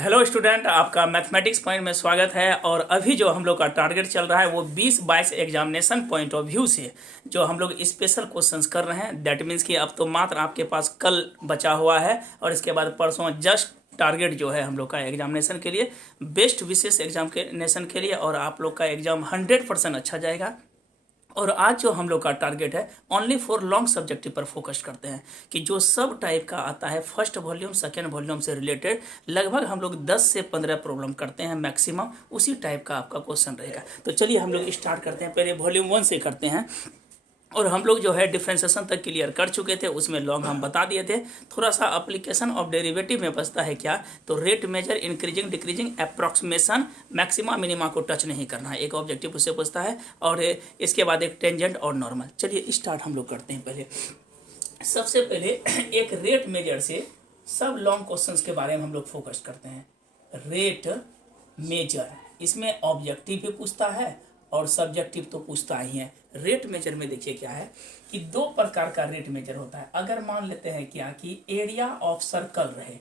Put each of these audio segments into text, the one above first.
Hello student, आपका mathematics point में स्वागत है। और अभी जो हम लोग का टारगेट चल रहा है वो 20-22 एग्जामिनेशन पॉइंट ऑफ व्यू से जो हम लोग स्पेशल क्वेश्चंस कर रहे हैं। दैट मीन्स कि अब तो मात्र आपके पास कल बचा हुआ है और इसके बाद परसों जस्ट टारगेट जो है हम लोग का एग्जामिनेशन के लिए, बेस्ट विशेष एग्जामिनेशन के लिए, और आप लोग का एग्जाम 100% अच्छा जाएगा। और आज जो हम लोग का टारगेट है ओनली फॉर लॉन्ग सब्जेक्टिव पर फोकस करते हैं कि जो सब टाइप का आता है फर्स्ट वॉल्यूम सेकेंड वॉल्यूम से रिलेटेड लगभग हम लोग 10 से 15 प्रॉब्लम करते हैं मैक्सिमम, उसी टाइप का आपका क्वेश्चन रहेगा। तो चलिए हम लोग स्टार्ट करते हैं। पहले वॉल्यूम 1 से करते हैं। और हम लोग जो है डिफ्रेंसिएशन तक क्लियर कर चुके थे, उसमें लॉन्ग हम बता दिए थे। थोड़ा सा एप्लीकेशन ऑफ डेरिवेटिव में बचता है क्या, तो rate measure, increasing decreasing, approximation, maxima minima को टच नहीं करना है, एक ऑब्जेक्टिव उससे पूछता है। और इसके बाद एक टेंजेंट और नॉर्मल। चलिए स्टार्ट हम लोग करते हैं। पहले सबसे पहले एक रेट मेजर से सब लॉन्ग क्वेश्चंस के बारे में हम लोग फोकस करते हैं। रेट मेजर, इसमें ऑब्जेक्टिव भी पूछता है और सब्जेक्टिव तो पूछता ही है। रेट मेजर में देखिए क्या है कि दो प्रकार का रेट मेजर होता है। अगर मान लेते हैं क्या कि एरिया ऑफ सर्कल रहे,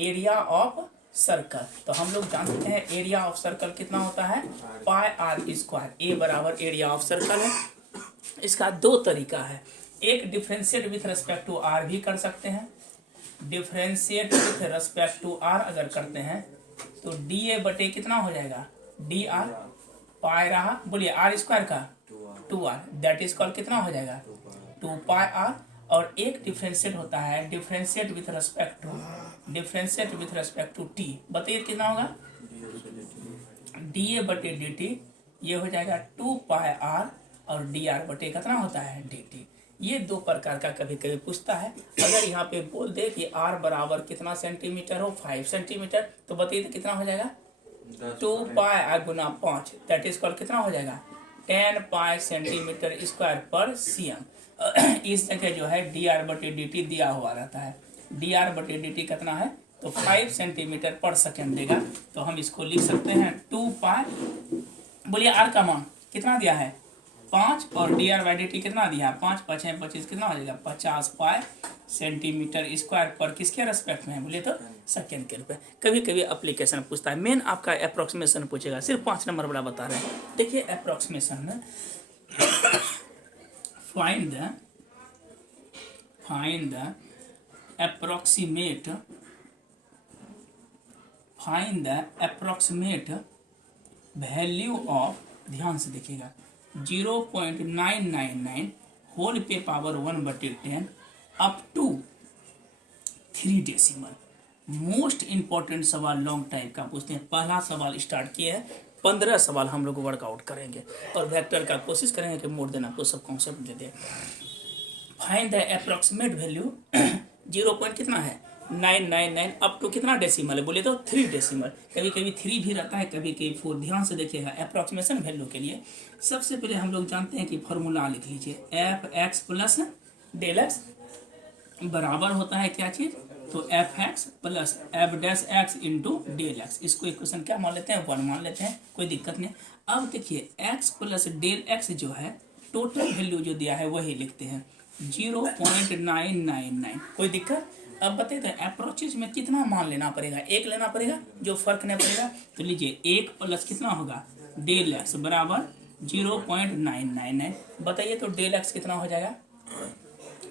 एरिया ऑफ सर्कल, तो हम लोग जानते हैं एरिया ऑफ सर्कल कितना होता है, पाई आर स्क्वायर। ए बराबर एरिया ऑफ सर्कल है। इसका दो तरीका है, एक differentiate with respect to r भी कर सकते हैं। Differentiate with respect to r अगर करते हैं तो डी ए बटे कितना हो जाएगा, डी आर, पाई रहा, बोलिए आर स्क्वायर का 2r, दैट इज कॉल्ड कितना हो जाएगा 2 पाई आर। और एक डिफ्रेंशिएट होता है differentiate with respect to t, बताइए कितना होगा, डी ए बटे डी टी, ये हो जाएगा 2 पाई आर, और डी आर बटे कितना होता है डी टी। ये दो प्रकार का कभी कभी पूछता है। अगर यहाँ पे बोल दे कि r बराबर कितना सेंटीमीटर हो, 5 सेंटीमीटर, तो बताइए कितना हो जाएगा 2 पाई आर गुना 5, दैट इज कॉल्ड कितना हो जाएगा 10 पाई सेंटीमीटर स्क्वायर पर cm। इस जगह जो है डी आर बटे डी टी दिया हुआ रहता है। डी आर बटे डी टी कितना है, तो 5 सेंटीमीटर पर सेकेंड देगा। तो हम इसको लिख सकते हैं 2 पाई, बोलिए आर का मान कितना दिया है 5, और D R by D t कितना दिया है 5, 5 है 25, कितना हो जाएगा 50 पाई सेंटीमीटर स्क्वायर पर किसके रेस्पेक्ट में है, बोलिए तो सेकेंड के रूप में। कभी कभी एप्लीकेशन पूछता है, मेन आपका अप्रोक्सीमेशन पूछेगा, सिर्फ 5 नंबर बड़ा बता रहे हैं। देखिए अप्रोक्सीमेशन में find the approximate value of, ध्यान से देखिएगा, 0.999 होल पे power 1/10 up to 3 decimal. Most important सवाल लॉन्ग टाइप का पूछते हैं। पहला सवाल स्टार्ट किया है, 15 सवाल हम लोग वर्कआउट करेंगे और वेक्टर का कोशिश करेंगे कि मोर देन आपको सब concept they they. Find the approximate value 0 कितना है 999 अप टू कितना डेसिमल है, बोले तो 3 डेसिमल। कभी कभी 3 भी रहता है, कभी कभी 4। ध्यान से देखिएगा अप्रॉक्सीमेशन वैल्यू के लिए सबसे पहले हम लोग जानते हैं कि फॉर्मूला लिख लीजिए, f x plus del x बराबर होता है क्या चीज, तो f x plus f dash x into del x. इसको इक्वेशन क्या मान लेते हैं, 1 मान लेते हैं, कोई दिक्कत नहीं। अब देखिए एक्स प्लस डेल एक्स जो है टोटल वैल्यू जो दिया है वही लिखते हैं 0.999, कोई दिक्कत। अब बताइए तो अप्रोचेज में कितना मान लेना पड़ेगा, 1 लेना पड़ेगा, जो फर्क नहीं पड़ेगा। तो लीजिए 1 प्लस कितना होगा डेल एक्स बराबर 0.999। बताइए तो डेल एक्स कितना हो जाएगा,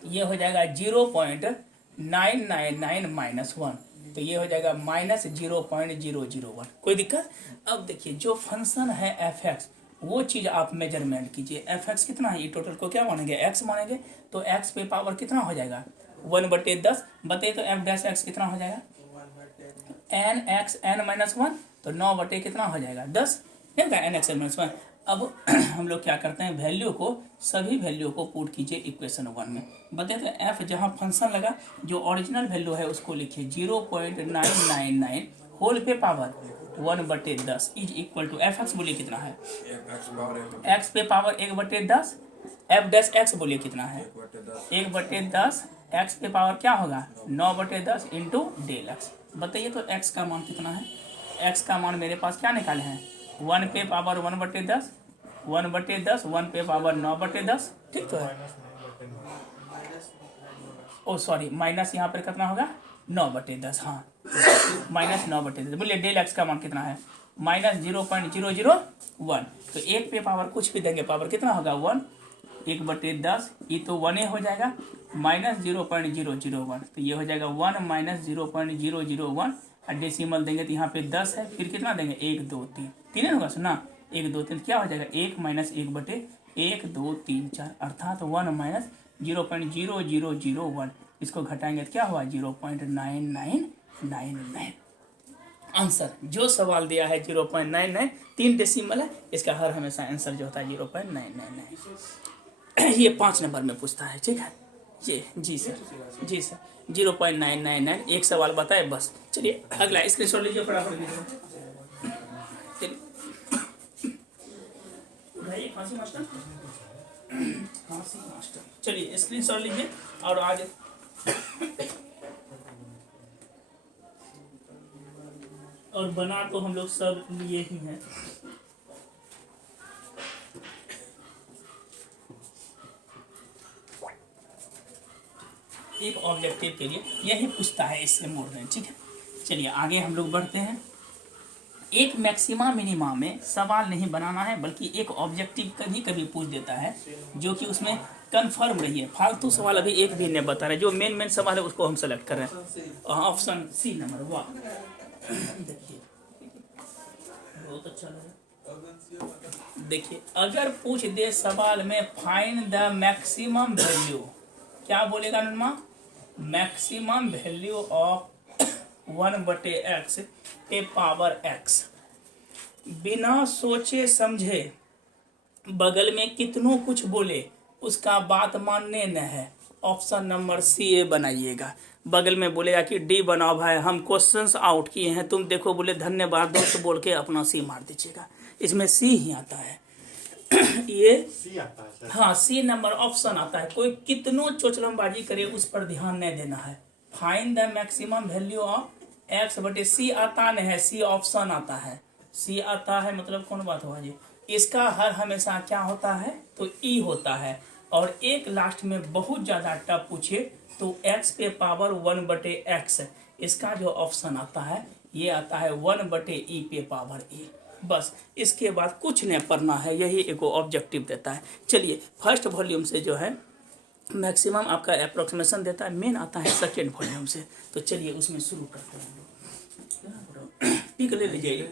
ये हो जाएगा 0.999 माइनस 1, तो ये हो जाएगा माइनस 0.001, कोई दिक्कत। अब देखिए जो फंक्शन है एफ एक्स वो चीज़ आप मेजरमेंट कीजिए। एफ एक्स कितना है, ये टोटल को क्या मानेंगे एक्स मानेंगे, तो एक्स पे पावर कितना हो जाएगा 1/10। बताइए तो एफ डैश एक्स कितना हो जाएगा एन एक्स एन माइनस 1, तो 9 बटे कितना हो जाएगा 10, नहीं होगा एन एक्स एन माइनस 1। अब हम लोग क्या करते हैं, वैल्यू को, सभी वैल्यू को पुट कीजिए इक्वेशन 1 में। बताइए तो एफ जहाँ फंक्शन लगा जो ओरिजिनल वैल्यू है उसको लिखिए 0.999 होल पे power 1/10 is equal to f x, बोलिए कितना है एक्स पे पावर 1/10, एफ डैश एक्स बोलिए कितना है 1/10, एक्स पे पावर क्या होगा 9/10 इंटू डेल एक्स। बताइए तो एक्स का मान कितना है, एक्स का मान मेरे पास क्या निकाले हैं 1 पे पावर 1/10, 1/10, 1 पे पावर 9/10, ठीक तो है। ओ सॉरी, माइनस यहाँ पर कितना होगा 9/10, हाँ -9/10। बोलिए डेल एक्स का मान कितना है, -0.001। तो 1 पे पावर कुछ भी देंगे, पावर कितना होगा 1, 1/10, ये तो 1 हो जाएगा, -0.001, तो ये हो जाएगा 1 -0.001। और डेसिमल देंगे तो यहाँ पे 10 है, फिर कितना देंगे 1 2 3, 3 है होगा सुना, 1 2 3 क्या हो जाएगा 1 - 1/1 2 3 4, अर्थात 1 - 0.0001। इसको घटाएंगे तो क्या हुआ 0.9999। आंसर जो सवाल दिया है 0.99, 3 डेसिमल है, इसका हर हमेशा आंसर जो होता है 0.999। ये 5 नंबर में पूछता है, ठीक है ये, जी सर 0.999। एक सवाल बताए बस। चलिए अगला स्क्रीनशॉट लीजिए फटाफट। फांसी मास्टर, फांसी मास्टर, चलिए स्क्रीनशॉट लीजिए और आगे और बना तो हम लोग सब लिए ही हैं। एक ऑब्जेक्टिव के लिए यही पूछता है, इससे मोड़ दें, ठीक है। चलिए आगे हम लोग बढ़ते हैं। एक मैक्सिमा मिनिमा में सवाल नहीं बनाना है, बल्कि एक ऑब्जेक्टिव कभी कभी पूछ देता है जो कि उसमें कंफर्म रहिए। फालतू सवाल अभी एक भी नहीं बता रहे, जो मेन सवाल है उसको हम सेलेक्ट कर रहे हैं। ऑप्शन सी नंबर, वाह देखिए बहुत अच्छा लगा। देखिए अगर पूछ दे सवाल में फाइंड द मैक्सिमम वैल्यू, क्या बोलेगा नुमा, मैक्सिमम वैल्यू ऑफ 1/x पे पावर x। बिना सोचे समझे बगल में कितनों कुछ बोले उसका बात मानने न है। ऑप्शन नंबर सी ए बनाइएगा। बगल में बोलेगा कि डी बनाओ भाई, हम क्वेश्चंस आउट किए हैं, तुम देखो, बोले धन्यवाद दोस्त बोल के अपना सी मार दीजिएगा। इसमें सी ही आता है। ये सी आता है, हाँ सी नंबर ऑप्शन आता है। कोई कितनों चोचलमबाजी करे उस पर ध्यान नहीं देना है। Find the maximum value of x/, सी आता नहीं है, सी ऑप्शन आता है। सी आता है मतलब कौन बात हुआ जी, इसका हर हमेशा क्या होता है तो ई होता है। और एक लास्ट में बहुत ज़्यादा टफ पूछे तो x पे पावर 1/x, इसका जो ऑप्शन आता है ये आता है 1/e पे पावर e। बस इसके बाद कुछ नहीं पढ़ना है, यही एक ऑब्जेक्टिव देता है। चलिए फर्स्ट वॉल्यूम से जो है मैक्सिमम आपका अप्रोक्सीमेशन देता है, मेन आता है सेकेंड वॉल्यूम से। तो चलिए उसमें शुरू करते हैं। पिक ले लीजिए,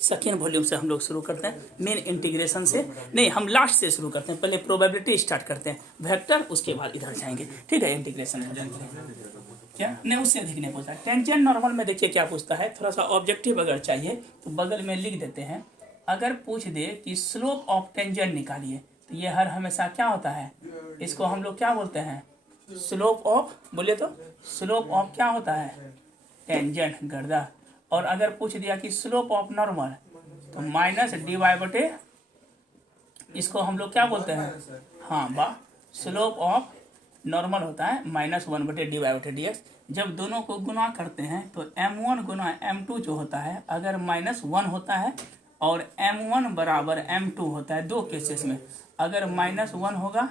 सेकेंड वॉल्यूम से हम लोग शुरू करते हैं। मेन इंटीग्रेशन से नहीं, हम लास्ट से शुरू करते हैं। पहले प्रोबेबिलिटी स्टार्ट करते हैं, वेक्टर, उसके बाद इधर जाएंगे, ठीक है। इंटीग्रेशन क्या नहीं, उससे अधिक नहीं पूछता। टेंजेंट नॉर्मल में देखिए क्या पूछता है, थोड़ा सा ऑब्जेक्टिव अगर चाहिए तो बगल में लिख देते हैं। अगर पूछ दे कि स्लोप ऑफ टेंजेंट निकालिए, तो ये हर हमेशा क्या होता है, इसको हम लोग क्या बोलते हैं, स्लोप ऑफ, बोलिए तो स्लोप ऑफ क्या होता है, टेंजेंट गर्दा। और अगर पूछ दिया कि स्लोप ऑफ नॉर्मल, तो -dy/, इसको हम लोग क्या बोलते हैं, हाँ बा, स्लोप ऑफ नॉर्मल होता है -1/dy/dx। जब दोनों को गुना करते हैं तो m1 गुना m2 जो होता है, अगर -1 होता है और m1 बराबर m2 होता है, दो केसेस में अगर -1 होगा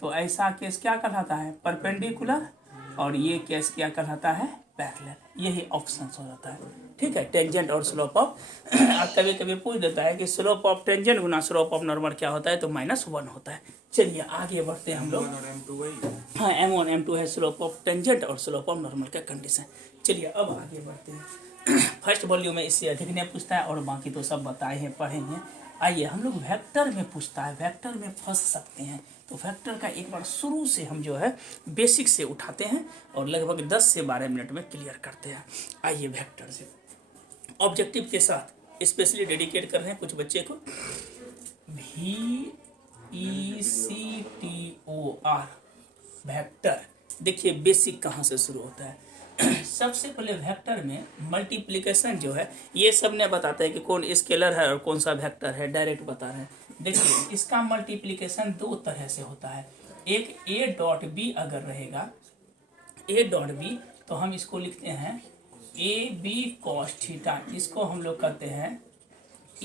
तो ऐसा केस क्या कहलाता है, परपेंडिकुलर, और ये केस क्या कहलाता है, पैरेलल। यही ऑप्शन हो जाता है, ठीक है। टेंजेंट और स्लोप ऑफ कभी कभी पूछ देता है कि slope of tangent Guna slope of normal क्या होता है, तो -1 होता है। चलिए आगे बढ़ते हैं हम लोग। हाँ m1 m2 है स्लोप ऑफ टेंजेंट और स्लोप ऑफ नॉर्मल का कंडीशन। चलिए अब आगे बढ़ते हैं। फर्स्ट वॉल्यूम में इससे अधिक नहीं पूछता है, और बाकी तो सब बताए हैं, पढ़े हैं। आइए हम लोग वेक्टर में पूछता है, वेक्टर में फंस सकते हैं। तो वेक्टर का एक बार शुरू से हम जो है बेसिक से उठाते हैं और लगभग 10 से 12 मिनट में क्लियर करते हैं। आइए वेक्टर से ऑब्जेक्टिव के साथ स्पेशली डेडिकेट कर रहे हैं कुछ बच्चे को। VECTOR vector. देखिए बेसिक कहाँ से शुरू होता है। सबसे पहले वेक्टर में मल्टीप्लिकेशन जो है, ये सब ने बताते हैं कि कौन स्केलर है और कौन सा वेक्टर है, डायरेक्ट बता रहे हैं। देखिए इसका मल्टीप्लिकेशन दो तरह से होता है। एक A.B अगर रहेगा, A.B, तो हम इसको लिखते हैं AB cos थीटा। इसको हम लोग कहते हैं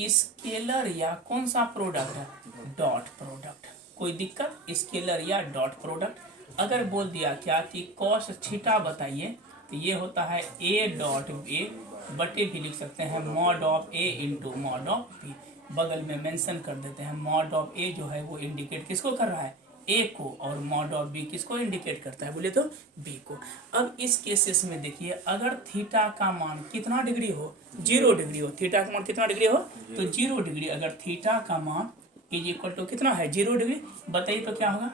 स्केलर या कौन सा प्रोडक्ट है, डॉट प्रोडक्ट। कोई दिक्कत, स्केलर या डॉट प्रोडक्ट। अगर बोल दिया क्या कि कॉस थीटा बताइए, तो ये होता है ए डॉट ए बटे भी लिख सकते हैं mod of a into mod of b. बगल में मेंशन कर देते हैं मॉड ऑफ ए जो है वो इंडिकेट किसको कर रहा है, ए को, और मॉड ऑफ बी किसको इंडिकेट करता है बोले तो बी को। अब इस केसेस में देखिए, अगर थीटा का मान कितना डिग्री हो, 0 डिग्री हो, थीटा का मान कितना डिग्री हो तो 0 डिग्री, अगर थीटा का मान इज इक्वल टू कितना है 0 डिग्री, बताइए तो क्या होगा,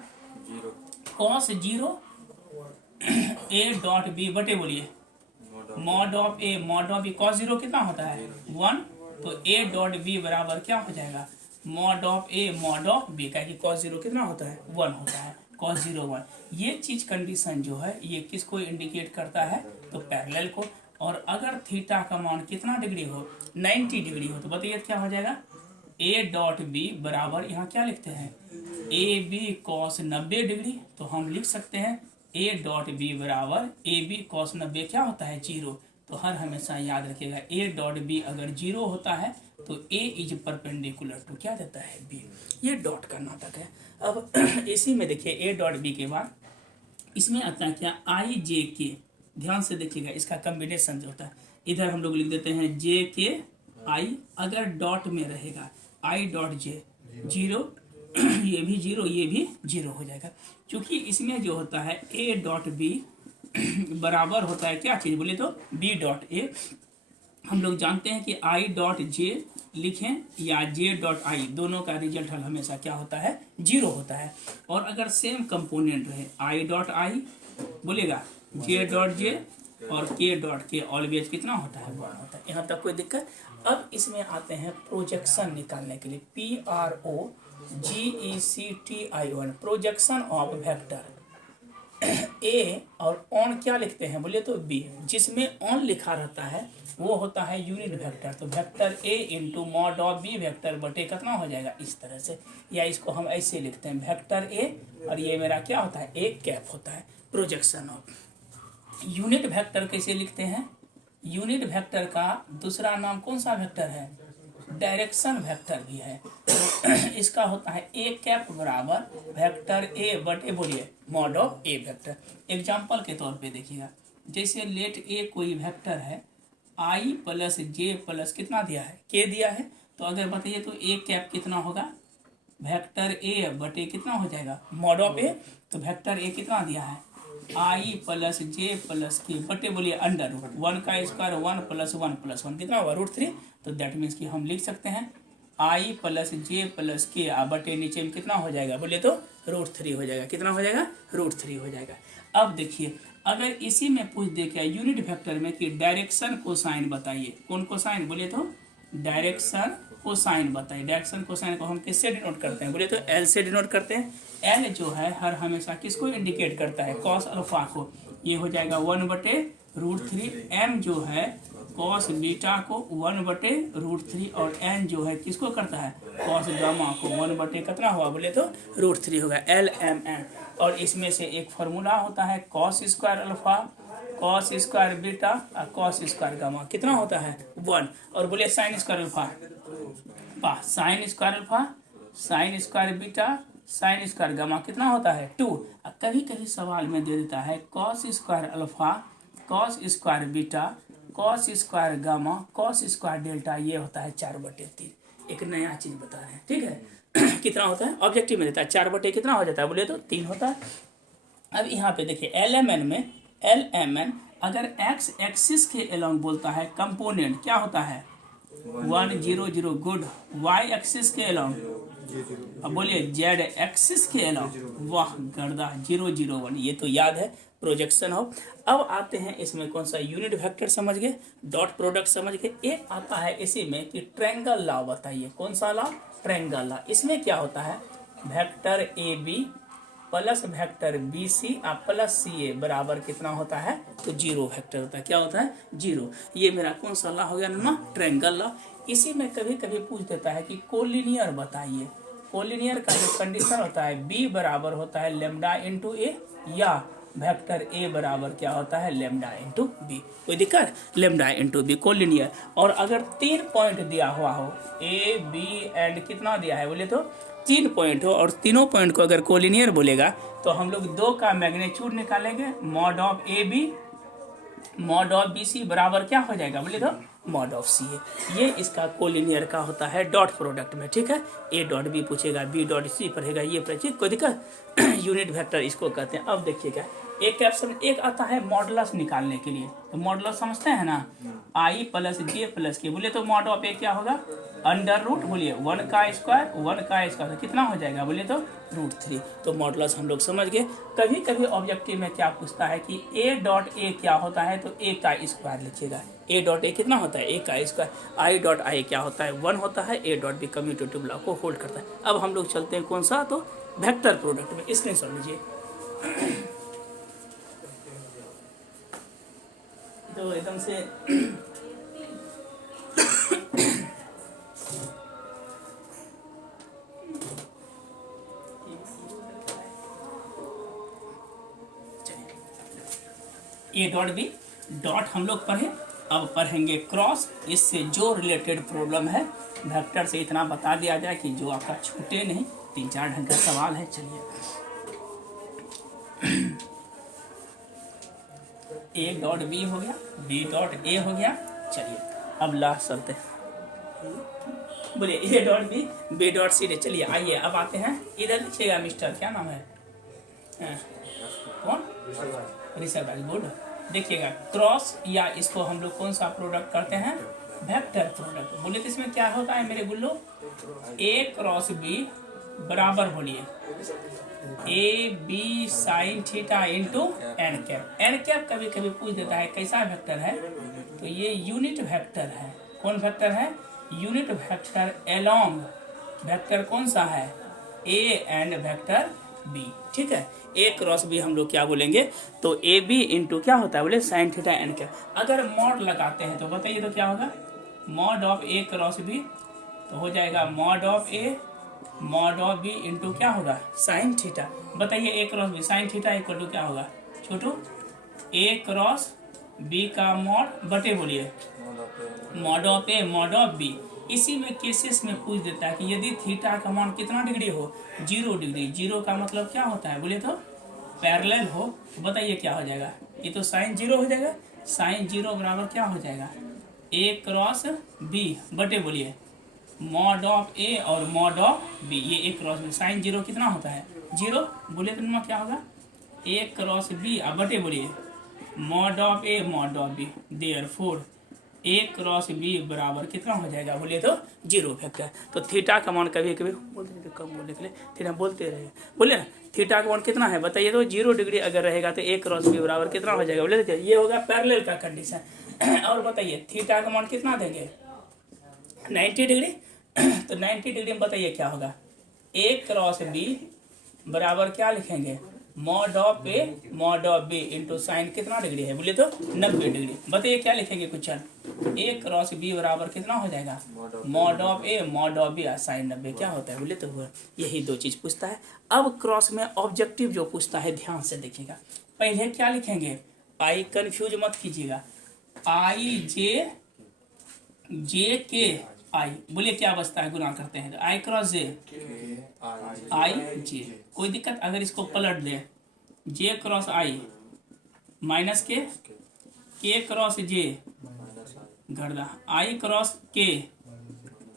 कॉस 0 ए डॉट बी बटे बोलिए mod of A, mod of B, cos 0 कितना होता है 1, तो ए डॉट बी बराबर क्या हो जाएगा mod of A mod of B का, कि कॉस 0 कितना होता है 1 होता है, कॉस 0 1। ये चीज कंडीशन जो है ये किसको इंडिकेट करता है, तो पैरेलल को। और अगर थीटा का मान कितना डिग्री हो 90 डिग्री हो, तो बताइए क्या हो जाएगा, ए डॉट बी बराबर, यहाँ क्या लिखते हैं ए बी कॉस 90 डिग्री, तो हम लिख सकते हैं ए डॉट बी बराबर ए बी कॉस 90 क्या होता है 0। तो हर हमेशा याद रखिएगा ए डॉट बी अगर 0 होता है तो ए इज परपेंडिकुलर टू क्या देता है बी। ये डॉट का नाटक है। अब इसी में देखिए ए डॉट बी के बाद इसमें आता है क्या आई जे के, ध्यान से देखिएगा इसका कॉम्बिनेशन जो होता है, इधर हम लोग लिख देते हैं जे के आई, अगर डॉट में रहेगा आई डॉट जे 0 ये भी 0 ये भी 0 हो जाएगा, क्योंकि इसमें जो होता है ए डॉट बी बराबर होता है क्या चीज बोले तो बी डॉट ए। हम लोग जानते हैं कि आई डॉट जे लिखें या जे डॉट आई, दोनों का रिजल्ट हमेशा क्या होता है 0 होता है। और अगर सेम कंपोनेंट रहे आई डॉट आई बोलेगा जे डॉट जे और के डॉट के, ऑलवेज कितना होता है 1 होता है। यहाँ तक कोई दिक्कत। अब इसमें आते हैं प्रोजेक्शन निकालने के लिए, PROJECTION, प्रोजेक्शन ऑफ वेक्टर। ए और ऑन क्या लिखते हैं बोले तो बी, जिसमें ऑन लिखा रहता है वो होता है यूनिट वेक्टर, तो vector A into mod of B vector बटे कितना हो जाएगा इस तरह से, या इसको हम ऐसे लिखते हैं वेक्टर ए और ये मेरा क्या होता है ए कैप होता है। प्रोजेक्शन ऑफ यूनिट वेक्टर कैसे लिखते हैं, यूनिट वेक्टर का दूसरा नाम कौन सा वेक्टर है, डायरेक्शन वेक्टर भी है। तो इसका होता है ए कैप बराबर वेक्टर ए बटे बोलिए mod of A vector. Example के तौर पे देखिएगा, जैसे लेट ए कोई वेक्टर है आई प्लस जे प्लस कितना दिया है के दिया है, तो अगर बताइए तो ए कैप कितना होगा वेक्टर ए बटे कितना हो जाएगा मॉड ऑफ ए, तो वेक्टर ए कितना दिया है आई प्लस जे प्लस के बटे बोलिए अंडर रूट 1 का स्क्वायर 1 प्लस 1 प्लस 1 कितना होगा √3, तो दैट मीन्स कि हम लिख सकते हैं आई प्लस जे प्लस के बटे नीचे में कितना हो जाएगा बोले तो √3 हो जाएगा, कितना हो जाएगा √3 हो जाएगा। अब देखिए अगर इसी में पूछ दे क्या यूनिट वेक्टर में कि डायरेक्शन कोसाइन बताइए, कौन कोसाइन बोले तो डायरेक्शन कोसाइन बताइए। डायरेक्शन कोसाइन को हम किससे डिनोट करते हैं बोले तो एल से डिनोट करते हैं। एल जो है हर हमेशा किसको इंडिकेट करता है कॉस अल्फा को, ये हो जाएगा 1 बटे √3। एम जो है कॉस बीटा को 1 बटे √3 और एन जो है किसको करता है कॉस गामा को 1 बटे कितना हुआ बोले तो √3 होगा एल एम एन। और इसमें से एक फार्मूला होता है cos square alpha cos square beta और कॉस स्क्वायर गामा कितना होता है 1, और बोलिए sine square alpha sine square alpha sine square beta sine square gamma कितना होता है 2। कभी कभी सवाल में दे देता है cos square alpha cos square beta cos square gamma cos square delta, ये होता है 4/3। एक नया चीज बता रहे हैं, ठीक है कितना होता है ऑब्जेक्टिव में देता है 4 बटे कितना हो जाता है बोले तो 3 होता है। अब यहाँ पे देखिए एल एम एन अगर एक्स एक्सिस के अलोंग बोलता है कंपोनेंट क्या होता है 1 0 0 गुड, वाई एक्सिस के अलोंग, अब बोलिए जेड एक्सिस के अलोंग वाह गर्दा 0 0 1, ये तो याद है प्रोजेक्शन ऑफ। अब आते हैं इसमें कौन सा यूनिट वेक्टर समझ गए, डॉट प्रोडक्ट समझ गए। एक आता है इसी में कि ट्रायंगल लॉ बताइए, कौन सा लॉ ट्रायंगल लॉ। इसमें क्या होता है vector A B plus vector B C plus C A बराबर कितना होता है तो 0 वेक्टर होता है, क्या होता है 0। ये मेरा कौन सा लॉ हो गया ना ट्रायंगल लॉ। इसी में कभी कभी पूछ देता है कि कोलिनियर बताइए, कोलिनियर का जो कंडीशन होता है बी बराबर होता है लेमडा इंटू ए या वेक्टर ए बराबर क्या होता है लेमडा इंटू बी, कोई दिक्कत लेमडा इंटू बी कोलिनियर। और अगर 3 पॉइंट दिया हुआ हो ए बी एंड कितना दिया है बोले तो तीन पॉइंट हो और तीनों पॉइंट को अगर कोलिनियर बोलेगा तो हम लोग दो का मैग्नीट्यूड निकालेंगे, mod of A B mod of B C बराबर क्या हो जाएगा बोले तो मॉड ऑफ सी है। ये इसका कोलिनियर का होता है डॉट प्रोडक्ट में, ठीक है। ए डॉट बी पूछेगा, बी डॉट सी पढ़ेगा, ये पढ़ेगा, कोई दिक्कत यूनिट वेक्टर इसको कहते हैं। अब देखिएगा एक कैप्शन एक आता है मॉडुलस निकालने के लिए, तो मॉडुलस समझते हैं ना, आई प्लस जे प्लस के, बोले तो मॉड ऑफ ए क्या होगा अंडर रूट, बोलिए 1 का स्क्वायर तो कितना हो जाएगा बोले तो √3। तो मॉडुलस हम लोग समझ गए। कभी कभी ऑब्जेक्टिव में क्या पूछता है कि ए डॉट ए क्या होता है, तो ए का स्क्वायर लिखिएगा। ए डॉट ए कितना होता है ए का स्क्वायर। आई डॉट आई क्या होता है 1 होता है। A dot B commutative law को होल्ड करता है। अब हम लोग चलते हैं कौन सा, तो वेक्टर प्रोडक्ट में। स्क्रीनशॉट लीजिए। तो एकदम से ए डॉट बी डॉट हम लोग पढ़े। अब पढ़ेंगे क्रॉस। इससे जो रिलेटेड प्रॉब्लम है वेक्टर से इतना बता दिया जाए कि जो आपका छूटे नहीं। 3-4 ढंग का सवाल है। चलिए ए डॉट बी हो गया, बी डॉट ए हो गया। चलिए अब लास्ट चलते हैं, बोलिए A dot B B dot C. चलिए आइए अब आते हैं इधर। लिखिएगा मिस्टर, क्या नाम है कौन, ऋषभ राज, गुड। देखिएगा क्रॉस या इसको हम लोग कौन सा प्रोडक्ट करते हैं, वेक्टर प्रोडक्ट। बोले तो इसमें क्या होता है मेरे गुल्लो, ए क्रॉस बी बराबर, बोलिए A B sine theta into N cap. N cap कभी कभी पूछ देता है कैसा वेक्टर है, तो ये यूनिट वेक्टर है। कौन वेक्टर है, यूनिट वेक्टर एलोंग। वेक्टर कौन सा है, ए एंड वेक्टर बी, ठीक है। ए क्रॉस बी हम लोग क्या बोलेंगे, तो ए बी इंटू क्या होता है बोले साइन थीटा एन कैप। अगर मॉड लगाते हैं तो बताइए तो क्या होगा, mod of A cross b तो हो जाएगा mod of A mod of B into क्या होगा साइन थीटा। बताइए a cross b sine theta equal to क्या होगा छोटू, ए क्रॉस बी का मॉड बटे, बोलिए mod of A mod of b. इसी में केसेस में पूछ देता है कि यदि थीटा का मान कितना डिग्री हो, 0 डिग्री। 0 का मतलब क्या होता है बोले तो पैरेलल हो। तो बताइए क्या हो जाएगा, ये तो साइन 0 हो जाएगा। साइन 0 बराबर क्या हो जाएगा, ए क्रॉस बी बटे, बोलिए मॉड ऑफ ए और मॉड ऑफ बी। ये ए क्रॉस बी, साइन 0 कितना होता है 0, बोले तो क्या होगा ए क्रॉस बी अब बटे, बोलिए mod of A mod of B. Therefore A cross B बराबर कितना हो जाएगा बोलिए तो 0 वेक्टर। तो थीटा का मान कभी कभी बोलते रहे, कम बोलने के लिए थीटा बोलते रहे, बोले ना थीटा का मान कितना है बताइए तो 0 डिग्री अगर रहेगा तो ए क्रॉस बी बराबर कितना हो जाएगा बोले तो ये होगा पैरेलल का कंडीशन। और बताइए थीटा का मान कितना देंगे 90 डिग्री। तो 90 डिग्री में बताइए क्या होगा, ए क्रॉस बी बराबर क्या लिखेंगे mod of A mod of B into sine कितना डिग्री है बोले तो 90 डिग्री। बताइए क्या लिखेंगे क्वेश्चन, ए क्रॉस बी बराबर कितना हो जाएगा mod of A mod of B sine 90 क्या होता है बोले तो हुआ। यही दो चीज पूछता है। अब क्रॉस में ऑब्जेक्टिव जो पूछता है ध्यान से देखिएगा। पहले क्या लिखेंगे, आई कंफ्यूज मत कीजिएगा, आई जे के आई, बोलिए क्या बचता है गुना करते हैं तो आई क्रॉस जे आई जे। कोई दिक्कत, अगर इसको पलट दे जे क्रॉस आई माइनस के क्रॉस जे गर्दा आई क्रॉस के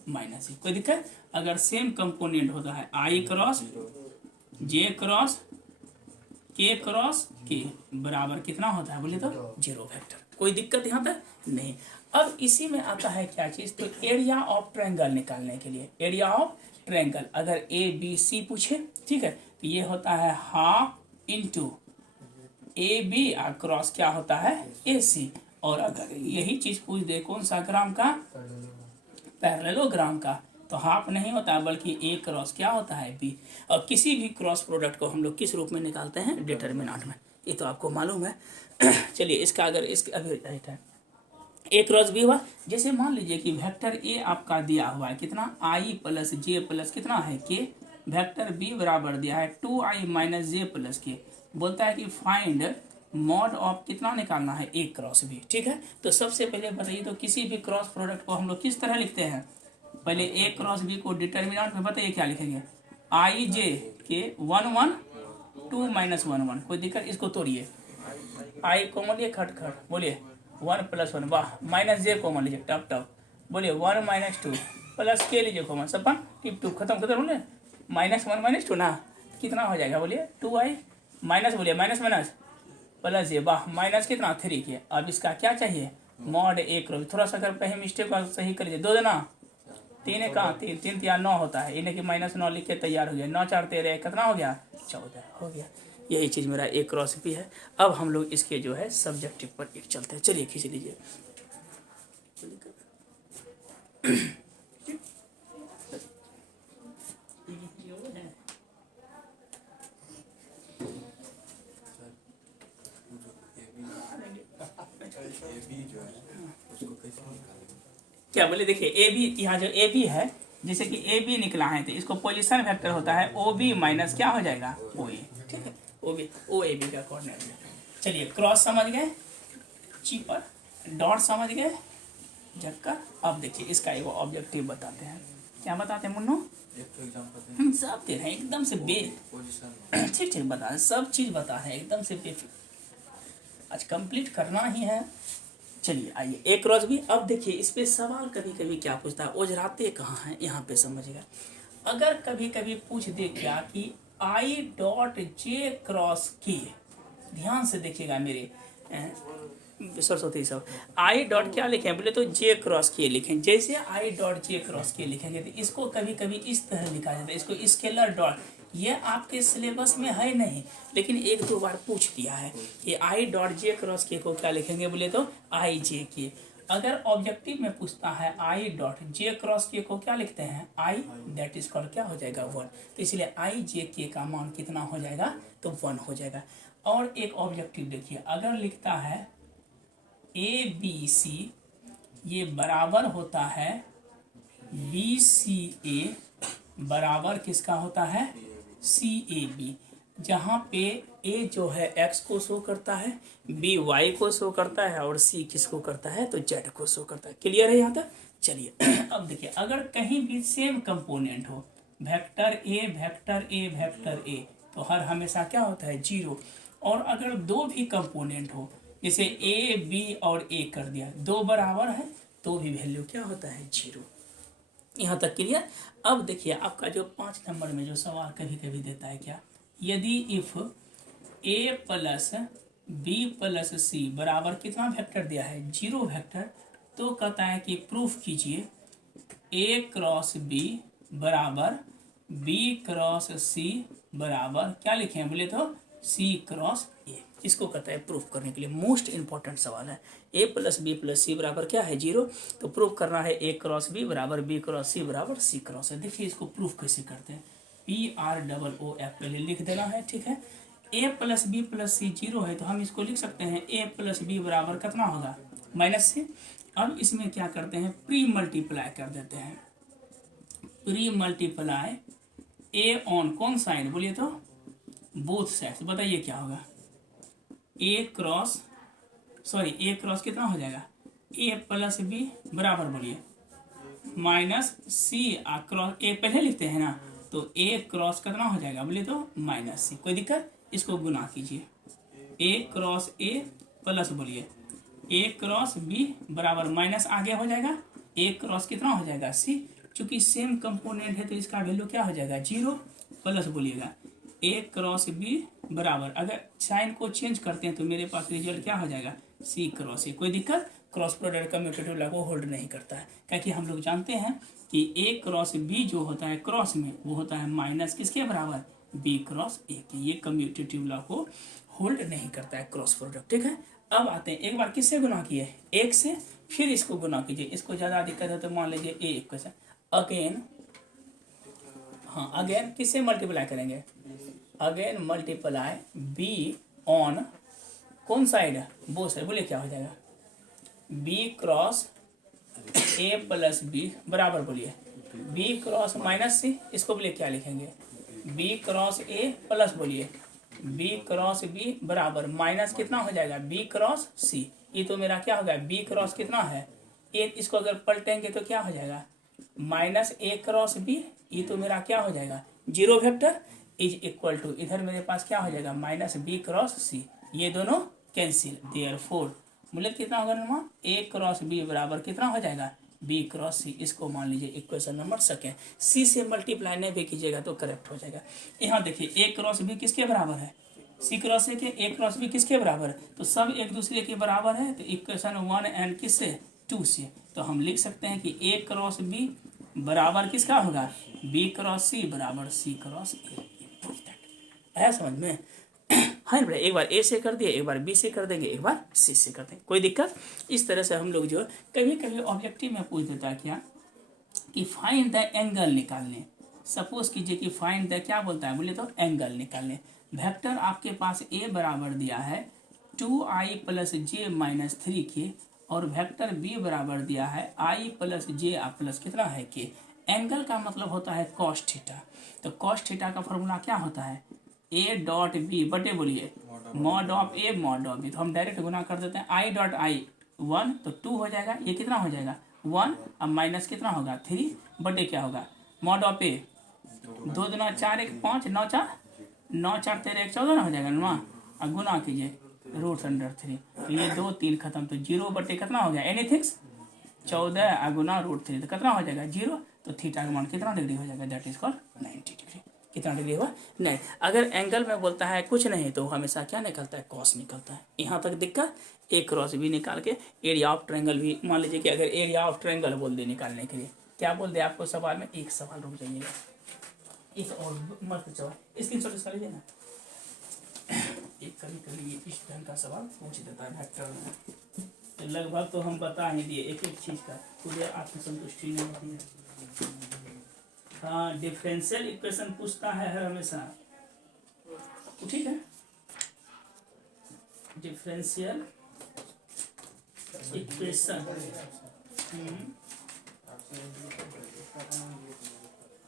माइनस ए। कोई दिक्कत, अगर सेम कंपोनेंट होता है आई क्रॉस जे क्रॉस के बराबर कितना होता है बोले तो 0 वेक्टर। कोई दिक्कत यहाँ तक नहीं। अब इसी में आता है क्या चीज, तो एरिया ऑफ ट्रायंगल निकालने के लिए एरिया ऑफ ट्रायंगल अगर ए बी सी पूछे, ठीक है, तो ये होता है हाफ इंटू ए बी और क्रॉस क्या होता है ए सी। और अगर यही चीज पूछ दे कौन सा ग्राम का, पैरेललोग्राम का, तो हाफ नहीं होता बल्कि ए क्रॉस क्या होता है बी। और किसी भी क्रॉस प्रोडक्ट को हम लोग किस रूप में निकालते हैं, डिटर्मिनेंट में, ये तो आपको मालूम है। चलिए इसका अगर इसके अभी राइट है ए क्रॉस बी हुआ। जैसे मान लीजिए कि वेक्टर ए आपका दिया हुआ है कितना आई प्लस जे प्लस कितना है के, वेक्टर बी बराबर दिया है 2i माइनस जे प्लस के। बोलता है कि फाइंड मॉड ऑफ कितना निकालना है ए क्रॉस बी, ठीक है। तो सबसे पहले बताइए तो किसी भी क्रॉस प्रोडक्ट को हम लोग किस तरह लिखते हैं, पहले ए क्रॉस बी को डिटर्मिनेंट में बताइए क्या लिखेंगे, आई जे के 1 1 2 माइनस 1 1, कोई दिक्कत? इसको तोड़िए, आई कॉमन लिए खट खट, बोलिए 1 प्लस 1, वाह, माइनस जे कॉमन लीजिए टप टप, बोलिए 1 माइनस 2 प्लस के लीजिए कॉमन, सब टिप टू खत्म खत्म, बोले माइनस 1 माइनस 2 ना, कितना हो जाएगा? बोलिए 2i माइनस, बोलिए माइनस माइनस प्लस ये, वाह, माइनस कितना 3 के। अब इसका क्या चाहिए? मॉड एक रो, थोड़ा सा अगर कहीं मिस्टेक का सही कर लीजिए, 2 देना 3 कहाँ, 3 3 3 9 होता है, इन्हें कि माइनस 9 लिख के तैयार हो गया, 9 4 13 कितना हो गया? 14 हो गया। यही चीज़ मेरा एक क्रॉस भी है। अब हम लोग इसके जो है सब्जेक्टिव पर एक चलते हैं, चलिए खींच लीजिए। क्या बोले? देखिए ए बी, यहाँ जो ए बी है, जैसे कि ए बी निकला है तो इसको पोजीशन वेक्टर होता है ओ बी माइनस क्या हो जाएगा? ओ ए, ठीक है, O B, O A B का कोऑर्डिनेट। चलिए क्रॉस समझ गए, चीपर डॉट समझ गए, जक्कर। अब देखिए इसका एक ऑब्जेक्टिव बताते हैं। क्या बताते हैं मुन्नू? हम सब दे रहे हैं एकदम से ठीक ठीक बता रहे हैं, सब चीज़ बता रहे हैं एकदम से बेफिक्र, आज कंप्लीट करना ही है। चलिए आइए एक क्रॉस भी। अब देखिए इस पे सवाल कभी कभी क्या पूछता है, ओझराते कहाँ हैं, यहाँ पे समझिएगा। अगर कभी कभी पूछ दे क्या कि आई डॉट जे क्रॉस के, ध्यान से देखिएगा मेरे सरस्वती साहब, आई डॉट क्या लिखें? बोले तो जे क्रॉस के लिखें। जैसे आई डॉट जे क्रॉस के लिखेंगे तो इसको कभी कभी इस तरह लिखा जाता है, इसको स्केलर डॉट। ये आपके सिलेबस में है नहीं, लेकिन एक दो बार पूछ दिया है कि आई डॉट जे क्रॉस के को क्या लिखेंगे? बोले तो आई जे के। अगर ऑब्जेक्टिव में पूछता है आई डॉट जे क्रॉस के को क्या लिखते हैं? आई, दैट इज कॉल्ड क्या हो जाएगा? 1। तो इसलिए आई जे के का मान कितना हो जाएगा? तो 1 हो जाएगा। और एक ऑब्जेक्टिव देखिए, अगर लिखता है ए बी सी ये बराबर होता है बी सी ए बराबर किसका होता है? सी ए बी, जहाँ पे ए जो है एक्स को शो करता है, बी वाई को शो करता है, और सी किसको करता है? तो जेड को शो करता है। क्लियर है यहाँ तक? चलिए अब देखिए, अगर कहीं भी सेम कंपोनेंट हो, vector A vector A vector A, तो हर हमेशा क्या होता है? 0। और अगर दो भी कंपोनेंट हो, जैसे ए बी और ए कर दिया, दो बराबर है, तो भी वैल्यू क्या होता है? 0। यहाँ तक क्लियर? अब देखिए आपका जो 5 नंबर में जो सवाल कभी कभी देता है क्या, यदि if a plus b plus c बराबर कितना वेक्टर दिया है? 0 वेक्टर, तो कहता है कि प्रूफ कीजिए ए क्रॉस बी बराबर बी क्रॉस सी बराबर क्या लिखे? बोले तो सी क्रॉस ए। इसको कहता है प्रूफ करने के लिए मोस्ट इंपॉर्टेंट सवाल है। ए प्लस बी प्लस सी बराबर क्या है? 0। तो प्रूफ करना है ए क्रॉस बी बराबर बी क्रॉस सी बराबर सी क्रॉस है। देखिए इसको प्रूफ कैसे करते हैं, PROOF पहले लिख देना है, ठीक है। ए प्लस बी प्लस सी 0 है, तो हम इसको लिख सकते हैं ए प्लस बी बराबर कितना होगा? -c। अब इसमें क्या करते हैं? प्री मल्टीप्लाई कर देते हैं, प्री मल्टीप्लाई ए ऑन कौन साइड? बोलिए तो बोथ साइड। बताइए क्या होगा? ए क्रॉस कितना हो जाएगा? ए प्लस बी बराबर, बोलिए -c क्रॉस ए पहले लिखते हैं ना, तो ए क्रॉस कितना हो जाएगा? बोलिए तो -c। कोई दिक्कत? इसको गुना कीजिए, ए क्रॉस ए प्लस, बोलिए ए क्रॉस बी बराबर माइनस आगे हो जाएगा, ए क्रॉस कितना हो जाएगा? सी। चूंकि सेम कंपोनेंट है तो इसका वैल्यू क्या हो जाएगा? 0 प्लस, बोलिएगा ए क्रॉस बी बराबर, अगर साइन को चेंज करते हैं तो मेरे पास रिजल्ट क्या हो जाएगा? सी क्रॉस ए। कोई दिक्कत? क्रॉस प्रोडक्ट कम्यूटेटिव लॉ को होल्ड नहीं करता है, क्योंकि हम लोग जानते हैं कि ए क्रॉस बी जो होता है क्रॉस में, वो होता है माइनस किसके बराबर? बी क्रॉस ए के। ये कम्यूटेटिव लॉ को होल्ड नहीं करता है क्रॉस प्रोडक्ट, ठीक है। अब आते हैं, एक बार किससे गुना किए? 1 से, फिर इसको गुना कीजिए। इसको ज़्यादा दिक्कत है तो मान लीजिए ए कैसे, अगेन, हाँ अगेन किससे मल्टीप्लाई करेंगे? अगेन मल्टीप्लाई बी ऑन कौन साइड? वो साइड। बोलिए क्या हो जाएगा? B cross A plus B बराबर, बोलिए बी क्रॉस -c। इसको बोलिए क्या लिखेंगे? बी क्रॉस ए प्लस, बोलिए बी क्रॉस बी बराबर माइनस कितना हो जाएगा? B cross C. ये तो मेरा क्या होगा? बी क्रॉस कितना है? ए। इसको अगर पलटेंगे तो क्या हो जाएगा? -a cross B. ये तो मेरा क्या हो जाएगा? Zero vector is equal to, इधर मेरे पास क्या हो जाएगा माइनस बी क्रॉस सी, ये दोनों कैंसिल, देयरफॉर मतलब कितना होगा ना, ए क्रॉस बी बराबर कितना हो जाएगा बी क्रॉस सी। इसको मान लीजिए इक्वेशन नंबर सेकेंड। सी से मल्टीप्लाई नहीं भी कीजिएगा तो करेक्ट हो जाएगा। यहाँ देखिए ए क्रॉस बी किसके बराबर है, सी क्रॉस ए के, ए क्रॉस बी किसके बराबर है, तो सब एक दूसरे के बराबर है, तो इक्वेशन 1 एंड किससे 2 से, तो हम लिख सकते हैं कि ए क्रॉस बी बराबर किसका होगा बी क्रॉस सी बराबर सी क्रॉस ए। है समझ में? हाँ बेटा, एक बार ए से कर दिए, एक बार बी से कर देंगे, एक बार सी से कर देंगे, कोई दिक्कत। इस तरह से हम लोग जो कभी कभी ऑब्जेक्टिव में पूछ देता है क्या कि फाइंड द एंगल निकालने, सपोज कीजिए कि फाइंड द क्या बोलता है, बोले तो एंगल निकालने। वेक्टर आपके पास ए बराबर दिया है 2i प्लस जे माइनस 3 के, और वेक्टर बी बराबर दिया है i प्लस जे प्लस कितना है के। एंगल का मतलब होता है कॉस थीटा, तो कॉस थीटा का फॉर्मूला क्या होता है ए डॉट बी बटे बोलिए mod of A mod of B, तो हम डायरेक्ट गुना कर देते हैं आई डॉट आई 1 तो 2 हो जाएगा, ये कितना हो जाएगा 1, अब माइनस कितना होगा 3 बटे क्या होगा मॉड ऑफ ए 2 दूना 4 1 5 9 4 9 4 13 1 14 ना हो जाएगा ना, अब गुना कीजिए रूट अंडर 3, ये 2 3 खत्म, तो 0 बटे कितना हो गया एनीथिंग्स 14 गुना रूट 3 तो कितना हो जाएगा 0, तो थीटा का मान कितना डिग्री हो जाएगा दैट इज कॉल्ड 90 डिग्री। कितना डिग्री हुआ नहीं। अगर एंगल में बोलता है कुछ नहीं तो हमेशा क्या निकलता है कॉस निकलता है। यहाँ तक दिक्कत, ए क्रॉस बी निकाल के एरिया ऑफ ट्रायंगल भी मान लीजिए कि अगर एरिया ऑफ ट्रायंगल बोल दे निकालने के लिए, क्या बोल दे आपको सवाल में, एक सवाल रुक जाइएगा, एक और मत सवाल स्क्रीनशॉट इसका लीजिए ना, एक कभी कभी ये इस ढंग का सवाल पूछ देता है वेक्टर में, तो लगभग तो हम बता ही दिए एक एक चीज का, मुझे आत्मसंतुष्टि नहीं होती है। हाँ डिफरेंशियल इक्वेशन पूछता है हर हमेशा, ठीक है डिफरेंशियल इक्वेशन।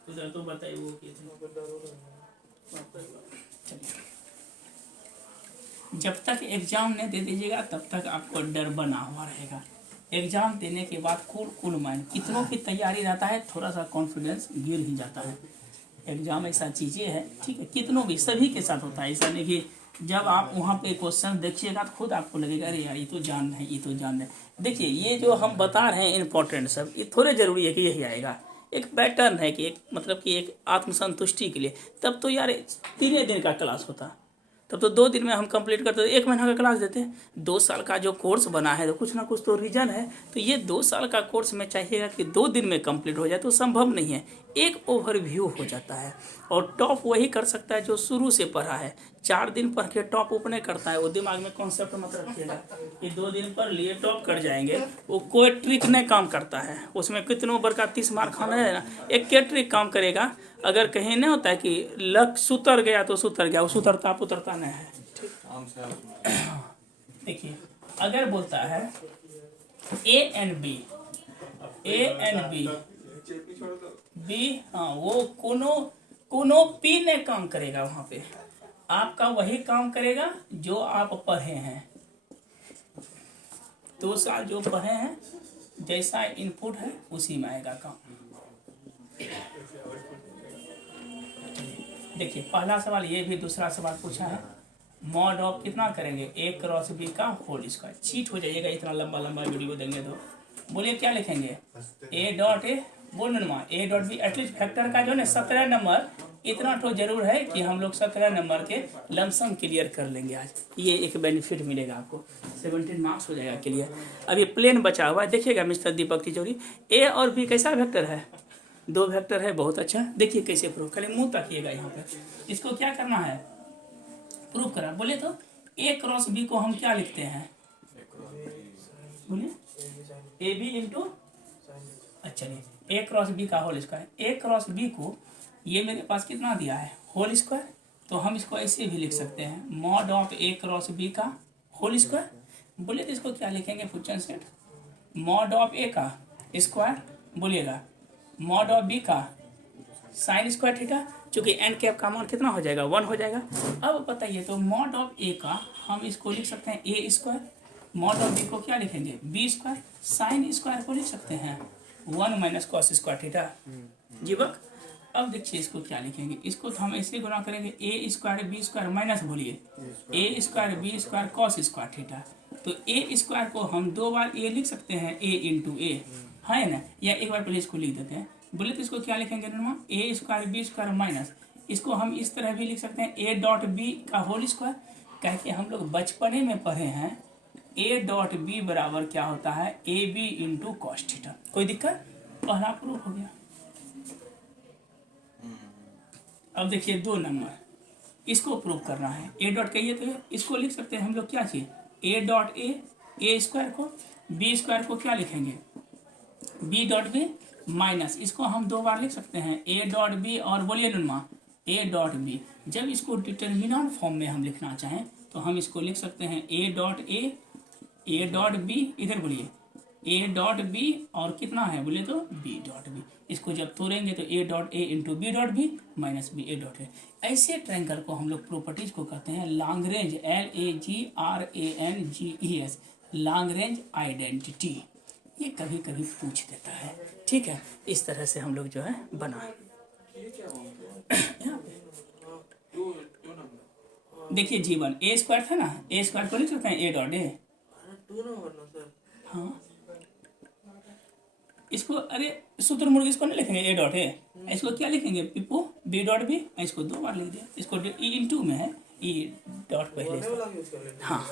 उधर तो बताइए वो जब तक एग्जाम नहीं दे दीजिएगा तब तक आपको डर बना हुआ रहेगा। एग्जाम देने के बाद कूल माइंड कितनों की तैयारी रहता है, थोड़ा सा कॉन्फिडेंस गिर ही जाता है। एग्जाम ऐसा चीज़ें है, ठीक है, कितनों भी सभी के साथ होता है, ऐसा नहीं कि जब आप वहाँ पे क्वेश्चन देखिएगा तो खुद आपको लगेगा अरे यार ये तो जान है, ये तो जान है। देखिए ये जो हम बता रहे हैं इंपॉर्टेंट सब, ये थोड़े जरूरी है कि यही आएगा, एक पैटर्न है कि एक मतलब कि एक आत्मसंतुष्टि के लिए। तब तो यार 3 दिन का क्लास होता, तब तो 2 दिन में हम कंप्लीट करते, 1 महीना का क्लास देते हैं। 2 साल का जो कोर्स बना है तो कुछ ना कुछ तो रीजन है, तो ये 2 साल का कोर्स में चाहिएगा कि 2 दिन में कंप्लीट हो जाए तो संभव नहीं है, एक ओवरव्यू हो जाता है। और टॉप वही कर सकता है जो शुरू से पढ़ा है, 4 दिन पढ़ के टॉप ऊपर नहीं करता है, वो दिमाग में कॉन्सेप्ट मत रखिएगा कि 2 दिन पढ़ लिए टॉप कर जाएंगे, वो कोई ट्रिक नहीं काम करता है। उसमें कितनों बार का 30 मार्क खाना है ना, एक क्या ट्रिक काम करेगा, अगर कहीं नहीं होता है कि लक सुतर गया तो सुतर गया, वो सुतरता पुतरता नहीं है। देखिए अगर बोलता है A and B, A and B B, हाँ वो कोनो पी ने काम करेगा, वहाँ पे आपका वही काम करेगा जो आप पढ़े हैं, 2 साल जो पढ़े हैं, जैसा इनपुट है उसी में आएगा काम। देखिए पहला सवाल ये भी, दूसरा सवाल पूछा है मॉड ऑफ कितना करेंगे ए क्रॉस बी का होल स्क्वायर। चीट हो जाइएगा इतना लंबा लंबा वीडियो देंगे तो। बोलिए क्या लिखेंगे ए डॉट ए, बोल A dot B, at least factor का जो है 17 नंबर, इतना तो जरूर है कि हम लोग 17 नंबर के लमसम क्लियर कर लेंगे आज, ये एक बेनिफिट मिलेगा आपको, 17 मार्क्स हो जाएगा क्लियर। अभी प्लेन बचा हुआ है, देखिएगा मिस्टर दीपक तिजोरी, ए और बी कैसा वेक्टर है, 2 वेक्टर है, बहुत अच्छा। देखिए कैसे प्रूव, खाली मुंह ताकिएगा यहाँ पे, इसको क्या करना है प्रूव करा। बोले तो ए क्रॉस बी को हम क्या लिखते हैं, बोलिए ए बी इंटू, अच्छा नहीं ए क्रॉस बी का होल स्क्वायर, ए क्रॉस बी को ये मेरे पास कितना दिया है होल स्क्वायर, तो हम इसको ऐसे भी लिख सकते हैं mod of A cross B का होल स्क्वायर। बोलिए तो इसको क्या लिखेंगे question set, mod of A का स्क्वायर, बोलिएगा मॉड ऑफ बी का साइन स्क्वायर थीटा, चूंकि एन कैप का मान कितना हो जाएगा 1 हो जाएगा। अब बताइए तो मॉड ऑफ ए का हम इसको लिख सकते हैं ए स्क्वायर, मॉड ऑफ बी को क्या लिखेंगे बी स्क्वायर, साइन स्क्वायर को लिख सकते हैं 1 माइनस कॉस स्क्वायर थीटा। जीवक अब देखिए इसको क्या लिखेंगे, इसको तो हम ऐसे गुना करेंगे a square b square minus बोलिए a square b square cos square theta. तो ए स्क्वायर को हम 2 बार ए लिख सकते हैं, ए इंटू ए है ना, या एक बार पहले इसको लिख देते हैं। बोले तो इसको क्या लिखेंगे नरमा, ए स्क्वायर बी स्क्वायर माइनस, इसको हम इस तरह भी लिख सकते हैं ए डॉट बी का होल स्क्वायर। कह के हम लोग बचपने में पढ़े हैं ए डॉट बी बराबर क्या होता है, A B into cos theta. कोई दिक्कत, पहला प्रूफ हो गया। अब देखिए 2 नंबर, इसको प्रूव करना है। ए डॉट कहिए तो इसको लिख सकते हैं हम लोग क्या चाहिए, ए डॉट ए स्क्वायर को, बी स्क्वायर को क्या लिखेंगे बी डॉट बी माइनस, इसको हम 2 बार लिख सकते हैं ए डॉट बी और बोलिए नुमा ए डॉट बी। जब इसको डिटर्मिनेंट फॉर्म में हम लिखना चाहें तो हम इसको लिख सकते हैं ए डॉट बी, इधर बोलिए ए डॉट बी और कितना है बोले तो बी डॉट बी। इसको जब तोड़ेंगे तो A dot A into B dot B minus B A dot A. ऐसे ट्रायंगल को हम लोग प्रॉपर्टीज को कहते हैं लैग्रेंज, LAGRANGES, लैग्रेंज आइडेंटिटी। ये कभी कभी पूछ देता है, ठीक है। इस तरह से हम लोग जो है बनाए। देखिए जीवन ए स्क्वायर था ना, ए स्क्वायर को लिख सकते हैं ए डॉट ए, हाँ इसको अरे शुतुरमुर्ग इसको नहीं लिखेंगे ए डॉट ए, इसको क्या लिखेंगे पिप्पू बी डॉट बी, इसको 2 बार लिख दिया। इसको ई इंटू में है ई डॉट पहले, हाँ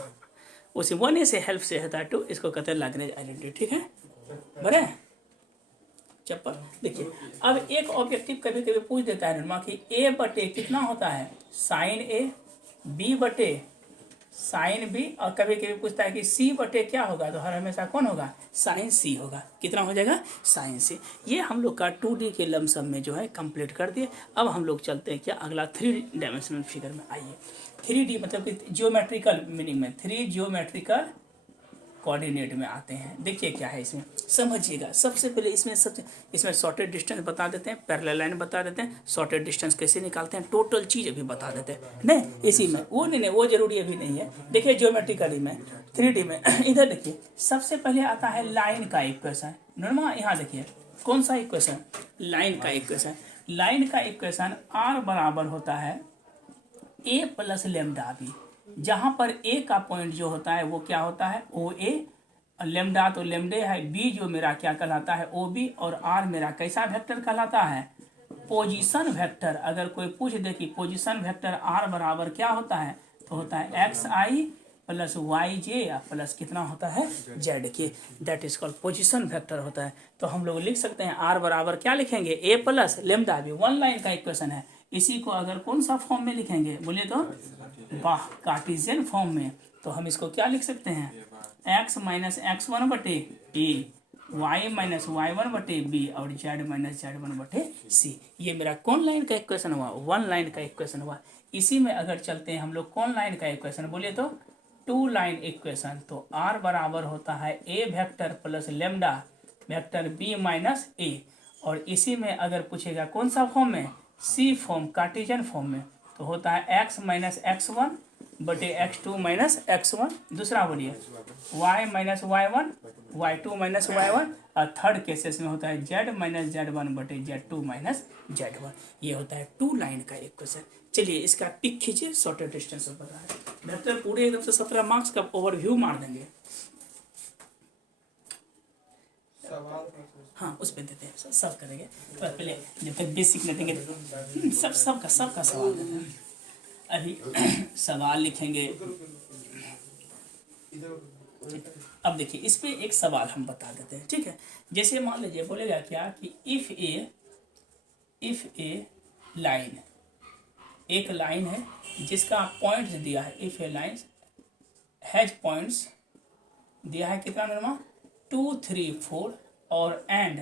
उसे 1 से हेल्प से है टू, इसको कहते हैं लैग्रेंज आइडेंटिटी, ठीक है बड़े चप्पल। देखिए अब एक ऑब्जेक्टिव कभी कभी पूछ देता है नुमा कि ए बटे कितना होता है साइन ए, बी बटे साइन बी, और कभी कभी पूछता है कि सी बटे क्या होगा, तो हर हमेशा कौन होगा साइन सी होगा। कितना हो जाएगा साइन सी। ये हम लोग का 2D के लमसम में जो है कंप्लीट कर दिए। अब हम लोग चलते हैं क्या अगला 3 डायमेंशनल फिगर में। आइए 3D मतलब कि जियोमेट्रिकल मीनिंग में 3 जियोमेट्रिकल कोऑर्डिनेट में आते हैं। देखिए क्या है इसमें, समझिएगा। सबसे पहले इसमें शॉर्टेड डिस्टेंस बता देते हैं, पैरेलल लाइन बता देते हैं, शॉर्टेड डिस्टेंस कैसे निकालते हैं, टोटल चीज़ अभी बता देते हैं। नहीं इसी में वो नहीं वो जरूरी अभी नहीं है। देखिए ज्योमेट्रिकली में 3D में इधर देखिए सबसे पहले आता है लाइन का इक्वेशन। नॉर्मल यहाँ देखिए कौन सा इक्वेशन, लाइन का इक्वेशन। लाइन का इक्वेशन आर बराबर होता है ए प्लस लेमडा बी, जहां पर ए का पॉइंट जो होता है वो क्या होता है ओ ए, लेमडा तो लेमडे है, बी जो मेरा क्या कहलाता है ओ बी, और आर मेरा कैसा वेक्टर कहलाता है पोजीशन वेक्टर। अगर कोई पूछ दे कि पोजीशन वेक्टर आर बराबर क्या होता है तो होता है एक्स आई प्लस वाई जे या प्लस कितना होता है जेड के, that is called position vector होता है। तो हम लोग लिख सकते हैं आर बराबर क्या लिखेंगे ए प्लस लेमडा बी, 1 लाइन का इक्वेशन है। इसी को अगर कौन सा फॉर्म में लिखेंगे बोले तो वाह कार्टेशियन फॉर्म में, तो हम इसको क्या लिख सकते हैं x माइनस x1 बटे ए, y माइनस y1 बटे बी, और z माइनस z1 बटे सी। ये मेरा कौन लाइन का इक्वेशन हुआ 1 लाइन का इक्वेशन हुआ। इसी में अगर चलते हैं हम लोग कौन लाइन का इक्वेशन बोले तो 2 लाइन इक्वेशन। तो r बराबर होता है a vector plus lambda vector b minus a, और इसी में अगर पूछेगा कौन सा फॉर्म में सी फॉर्म कार्टेशियन फॉर्म में, तो होता है x माइनस x1 बटे x2 माइनस x1। दूसरा बोलिए y minus y1 y2 minus y1, और थर्ड केसेस में होता है z माइनस z1 बटे z2 माइनस z1। ये होता है 2 लाइन का इक्वेशन। चलिए इसका पिक खींचिए, शॉर्टेड डिस्टेंस पता है बेहतर पूरे एकदम से 17 मार्क्स का ओवरव्यू मार देंगे। हाँ उस पर देते हैं सब करेंगे, तो पहले जब तक बेसिक नहीं देंगे सबका सवाल देते हैं। अभी सवाल लिखेंगे। अब देखिए इस पे एक सवाल हम बता देते हैं, ठीक है। जैसे मान लीजिए बोलेगा क्या कि इफ ए लाइन, एक लाइन है जिसका पॉइंट्स दिया है, if a line has points दिया है कितना नरमा 2 3 4, और and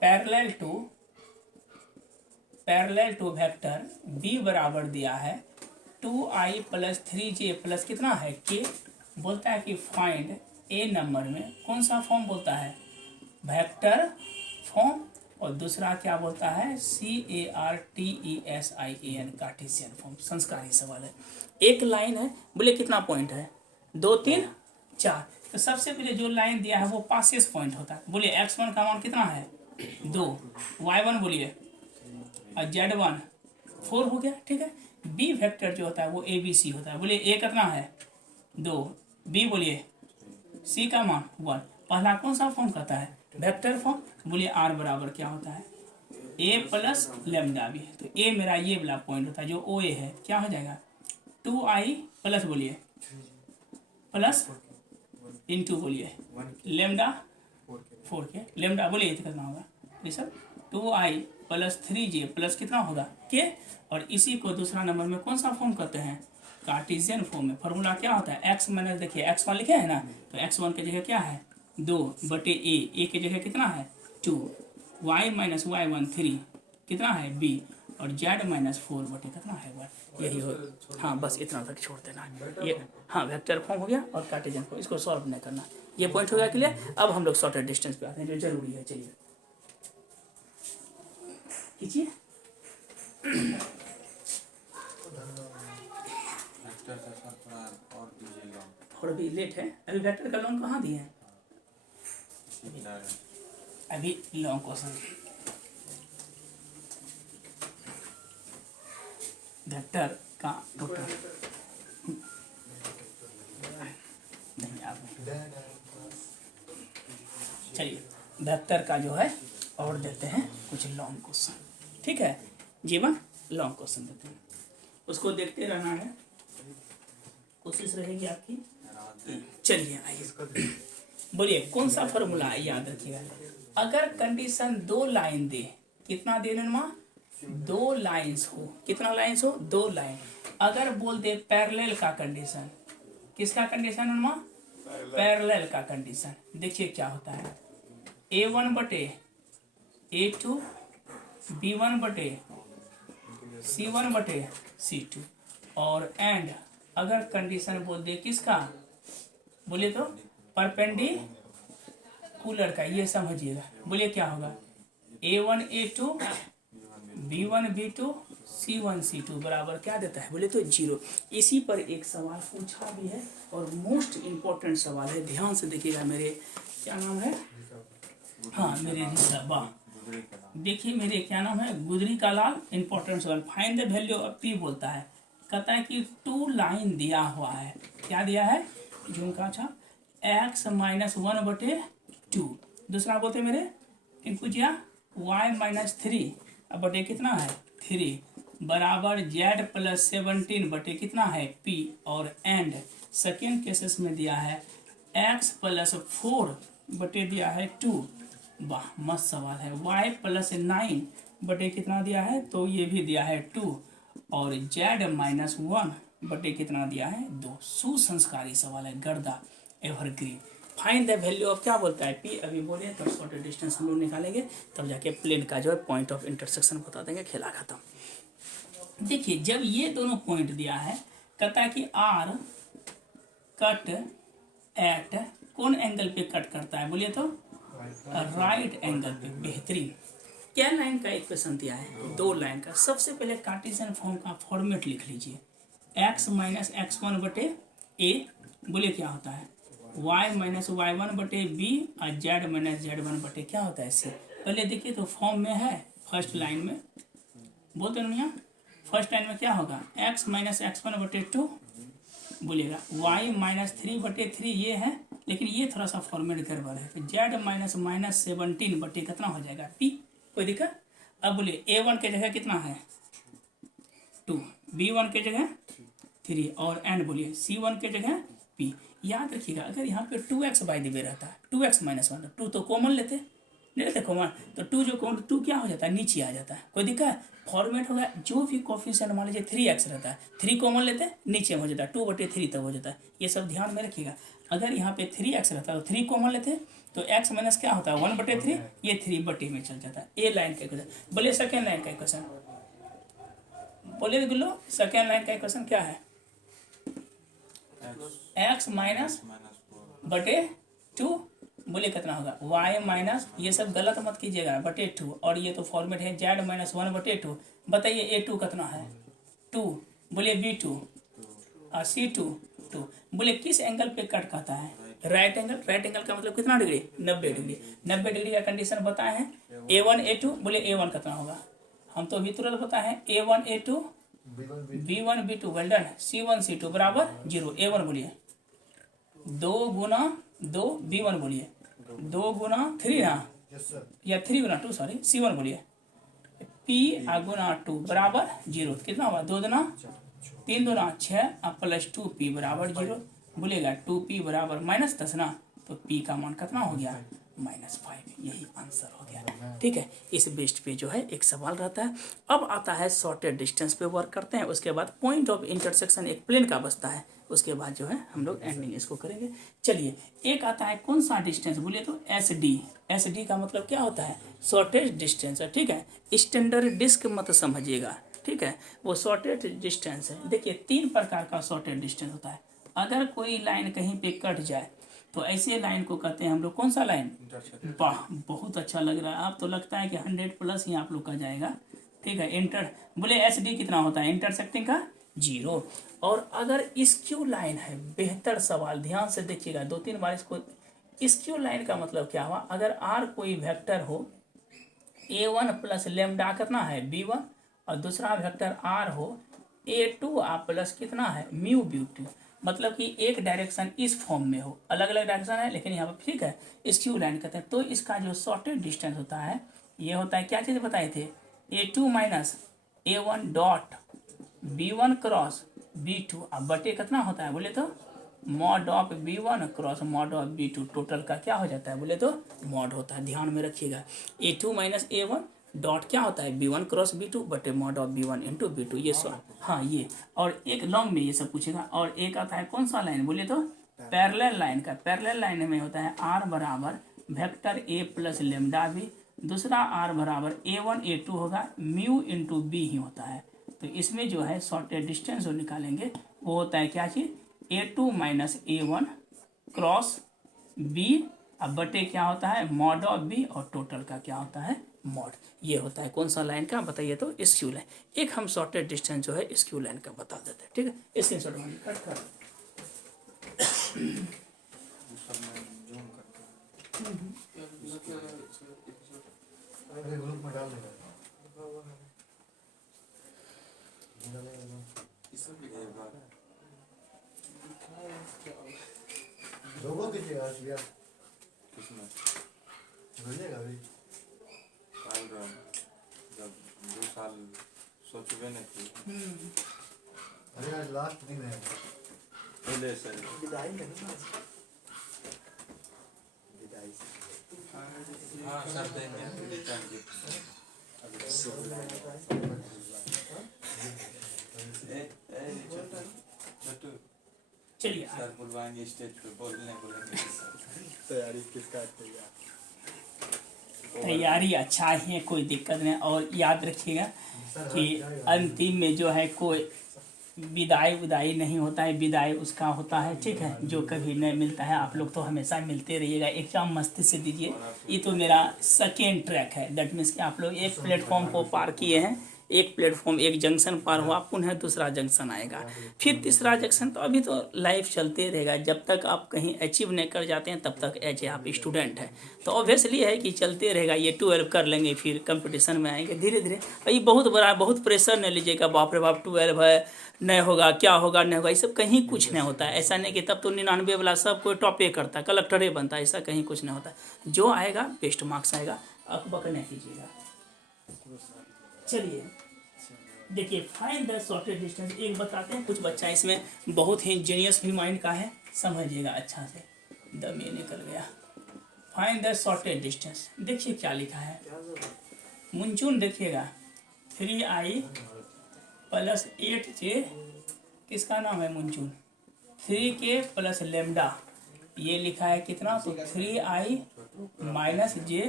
parallel to vector b बराबर दिया है 2i प्लस 3j प्लस कितना है k। बोलता है कि फाइंड ए नंबर में कौन सा फॉर्म बोलता है वेक्टर फॉर्म, और दूसरा क्या बोलता है CARTESIAN कार्टेशियन फॉर्म। संस्कारी सवाल है। एक लाइन है बोले कितना पॉइंट है 2 3 4, तो सबसे पहले जो लाइन दिया है वो पासेस पॉइंट होता है। बोलिए x1 का मान कितना है 2, y1 बोलिए और Z1 4 हो गया, ठीक है। बी वेक्टर जो होता है वो ABC होता है। बोलिए A कितना है 2, B बोलिए C का मान 1। पहला कौन सा फॉर्म कहता है वेक्टर फॉर्म। बोलिए R बराबर क्या होता है A प्लस लेमडा बी। तो A मेरा ये वाला पॉइंट होता है जो OA है, क्या हो जाएगा 2I प्लस बोलिए प्लस इंटू बोलिए लेमडा 4 के लेमडा बोलिए कितना होगा ये सब 2I प्लस 3J प्लस कितना होगा के। और इसी को दूसरा नंबर में कौन सा फॉर्म करते हैं कार्टेशियन फॉर्म में। फॉर्मूला क्या होता है x माइनस, देखिए x1 लिखे है ना, तो x1 की जगह क्या है 2 बटे a की जगह कितना है 2, y माइनस y1 3 कितना है b, और z माइनस 4 बटे कितना है 1। यही हो, हाँ बस इतना तक छोड़ देना ये। हाँ वेक्टर फॉर्म हो गया और कार्टेशियन फॉर्म, इसको सॉल्व नहीं करना। ये पॉइंट हो गया क्लियर। अब हम लोग शॉर्टेड डिस्टेंस पे आते हैं जो जरूरी है। चलिए कीजिए। और अभी लेट है, अभी वेक्टर का लॉन्ग कहाँ दिए हैं, अभी लॉन्ग क्वेश्चन वेक्टर का टोटल नहीं आप चलिए वेक्टर का जो है और देते हैं कुछ लॉन्ग क्वेश्चन, ठीक है जीवन। लॉन्ग क्वेश्चन देते हैं, उसको देखते रहना है, कोशिश रहेगी आपकी। चलिए आइए बोलिए कौन सा फॉर्मूला याद रखिएगा। अगर कंडीशन 2 लाइन दे, कितना दे नमा 2 लाइंस हो, कितना लाइंस हो 2 लाइन। अगर बोल दे पैरेलल का कंडीशन, किसका कंडीशन नमा पैरेलल का कंडीशन। देखिए क्या होता है A1 बटे A2 B1 बटे C1 बटे C2 और एंड अगर कंडीशन बोल दे किसका, बोलिए तो परपेंडिकुलर का, ये समझिएगा। बोलिए क्या होगा A1 A2 B1 B2 C1 C2 बराबर क्या देता है, बोले तो 0। इसी पर एक सवाल पूछा भी है और मोस्ट इम्पोर्टेंट सवाल है, ध्यान से देखिएगा। मेरे क्या नाम है, हाँ मेरे वाह देखिए मेरे क्या नाम है गुदरी का लाल। इंपॉर्टेंट सवाल, find the value of P बोलता है, कहता है कि 2 लाइन दिया हुआ है, क्या दिया है जून का अच्छा x माइनस 1 बटे 2, दूसरा बोलते मेरे पूछिया y माइनस 3 अब बटे कितना है 3 बराबर z प्लस 17 बटे कितना है p, और एंड सेकेंड केसेस में दिया है x प्लस 4 बटे दिया है 2। वाह मस्त सवाल है। y प्लस 9 बटे कितना दिया है, तो ये भी दिया है 2, और z माइनस 1 बटे कितना दिया है 2। सुसंस्कारी सवाल है, गर्दा evergreen. Find the value of क्या बोलता है P, अभी बोले तो शॉर्टेड डिस्टेंस हम लोग निकालेंगे, तब जाके प्लेन का जो है पॉइंट ऑफ इंटरसेक्शन बता देंगे, खेला खत्म। देखिए जब ये दोनों पॉइंट दिया है, कहता है कि R कट एट कौन एंगल पे कट करता है, बोलिए तो राइट एंगल पे। बेहतरीन। क्या लाइन का इक्वेशन दिया है 2 लाइन का। सबसे पहले कार्टेशियन फॉर्म का फॉर्मेट लिख लीजिए, x माइनस x1 बटे a, बोलिए क्या होता है y माइनस y1 बटे b, और z माइनस z1 बटे क्या होता है c। पहले देखिए तो फॉर्म में है, फर्स्ट लाइन में बोलते हैं फर्स्ट लाइन में क्या होगा x माइनस x1 बटे 2, बोलिएगा y माइनस 3 बटे 3 ये है, लेकिन ये थोड़ा सा फॉर्मेट गड़बड़ है, तो z माइनस माइनस 17 बटे कितना हो जाएगा p, कोई दिक्कत। अब बोलिए a1 के जगह कितना है 2, b1 के जगह 3, और एंड बोलिए c1 के जगह p। याद रखिएगा अगर यहाँ पे 2x बाई द वे रहता है 2x माइनस 1, 2 तो कॉमन लेते, नहीं लेते कॉमन, तो 2 जो कॉमन 2 क्या हो जाता है नीचे आ जाता है, कोई दिक्कत। फॉर्मेट होगा जो भी कोफिशिएंट मान लीजिए 3x रहता है, 3 कॉमन लेते नीचे हो जाता है 2 बटे 3 तक हो जाता है, ये सब ध्यान में रखिएगा। अगर यहाँ पे 3x रहता है तो 3 कॉमन लेते तो x माइनस क्या होता है 1 बटे 3, ये 3 बटे में चल जाता है। ए लाइन का इक्वेशन। बोलिए सेकेंड लाइन का इक्वेशन, बोलिए गुल्लो सेकेंड लाइन का इक्वेशन क्या है x माइनस बटे 2, बोलिए कितना होगा y माइनस, ये सब गलत मत कीजिएगा, बटे 2, और ये तो फॉर्मेट है z माइनस 1 बटे 2। बताइए a2 कितना है 2, बोलिए b2 और c2 2। बोलिए किस एंगल पे कट करता है राइट एंगल। राइट एंगल का मतलब कितना डिग्री 90 डिग्री। 90 डिग्री का कंडीशन बताए हैं A1 A2, बोले A1 कितना होगा, हम तो अभी तुरंत पता है A1 A2 B1 B2 well done, C1 C2 बराबर 0। A1 बोलिए 2 गुना 2, B1 बोलिए 2 गुना 3 ना, या 3 गुना 2 सॉरी, C1 बोलिए P गुना 2 बराबर 0। कितना हुआ 2 दुना 3 दुना 6 प्लस 2P बराबर 0। बोलिएगा 2P बराबर -10 ना, तो P का मान कितना हो गया -5। यही आंसर हो गया। ठीक है, इस बेस्ड पे जो है एक सवाल रहता है। अब आता है शॉर्टेड डिस्टेंस पे वर्क करते हैं, उसके बाद पॉइंट ऑफ इंटरसेक्शन एक प्लेन का बचता है, उसके बाद जो है हम लोग एंडिंग इसको करेंगे। चलिए, एक आता है कौन सा डिस्टेंस बोलिए तो SD। SD का मतलब क्या होता है शॉर्टेज डिस्टेंस है। ठीक है, स्टैंडर्ड डिस्क मत समझिएगा। ठीक है, वो शॉर्टेज डिस्टेंस है। देखिए 3 प्रकार का शॉर्टेज डिस्टेंस होता है। अगर कोई लाइन कहीं पे कट जाए तो ऐसे लाइन को कहते हैं हम लोग कौन सा लाइन। वाह, बहुत अच्छा लग रहा है। आप तो लगता है कि 100+ ही आप लोग का जाएगा। ठीक है, इंटर बोले SD कितना होता है इंटरसेक्टिंग का 0। और अगर स्क्यू लाइन है, बेहतर सवाल ध्यान से देखिएगा 2-3 बार इसको। स्क्यू लाइन का मतलब क्या हुआ, अगर R कोई वेक्टर हो A1 प्लस लेमडा कितना है B1, और दूसरा वेक्टर R हो A2 प्लस कितना है म्यू B2, मतलब कि एक डायरेक्शन इस फॉर्म में हो, अलग अलग डायरेक्शन है लेकिन यहाँ पर ठीक है स्क्यू लाइन कहते हैं। तो इसका जो शॉर्टेज डिस्टेंस होता है ये होता है, क्या चीज़ बताए थे, A2 minus A1 dot B1 cross B2 अब बटे कितना होता है बोले तो mod of B1 cross mod of B2, total का क्या हो जाता है बोले तो मॉड होता है। ध्यान में रखिएगा A2 माइनस A1 डॉट क्या होता है B1 क्रॉस B2 बटे mod of B1 into B2। ये हाँ ये, और एक लॉन्ग में ये सब पूछेगा। और एक आता है कौन सा लाइन बोले तो पैरेलल लाइन का। पैरेलल लाइन में होता है R बराबर vector A plus lambda B, दूसरा R बराबर A1 A2 होगा म्यू इंटू B ही होता है। तो इसमें जो है शॉर्टेज डिस्टेंस जो निकालेंगे वो होता है क्या चीज़ A2 minus A1 cross B, अब बटे क्या होता है मॉड ऑफ B, और टोटल का क्या होता है मॉड। ये होता है कौन सा लाइन का बताइए तो स्क्यू लाइन। एक हम शॉर्टेज डिस्टेंस जो है स्क्यू लाइन का बता देते हैं। ठीक है, इसके शॉर्ट में कट कर लोगों की किसमें भूलिएगा अभी जब 2 साल सोचबे नहीं की। अरे आज लास्ट दिन है पहले से विदाई नहीं ना विदाई हाँ सर देंगे रिटर्न गिफ्ट छोटू चलिए सर बुलवाएंगे स्टेज पे बोलेंगे तैयारी किसका तैयार तैयारी अच्छा ही है, कोई दिक्कत नहीं। और याद रखिएगा कि अंतिम में जो है कोई विदाई नहीं होता है, विदाई उसका होता है। ठीक है, जो कभी नहीं मिलता है। आप लोग तो हमेशा मिलते रहिएगा, एग्जाम मस्ती से दीजिए। ये तो मेरा सेकेंड ट्रैक है, दैट मीन्स कि आप लोग एक प्लेटफॉर्म को पार किए हैं, एक प्लेटफॉर्म एक जंक्शन पार हुआ, पुनः दूसरा जंक्शन आएगा, फिर तीसरा जंक्शन। तो अभी तो लाइफ चलते रहेगा, जब तक आप कहीं अचीव नहीं कर जाते हैं तब तक एज आप स्टूडेंट हैं। तो ऑब्वियसली है कि चलते रहेगा। ये 12 कर लेंगे फिर कंपटीशन में आएंगे धीरे धीरे। ये बहुत बड़ा, बहुत प्रेशर नहीं लीजिएगा, बाप रे बाप 12 है नहीं होगा, क्या होगा नहीं होगा, ये सब कहीं कुछ नहीं होता है। ऐसा नहीं कि तब तो 99 वाला सब कोई टॉपे करता है, कलेक्टरे बनता है, ऐसा कहीं कुछ नहीं होता। जो आएगा बेस्ट मार्क्स आएगा, अकबक नहीं कीजिएगा। चलिए देखिए, फाइंड द शॉर्टेज डिस्टेंस एक बताते हैं। कुछ बच्चा इसमें बहुत ही जीनियस भी माइंड का है, समझिएगा अच्छा से। दम ये निकल गया। फाइंड द शॉर्टेज डिस्टेंस, देखिए क्या लिखा है मुंचुन, देखिएगा 3i प्लस 8j, किसका नाम है मुंचुन, 3k प्लस लेमडा, ये लिखा है कितना तो 3i माइनस j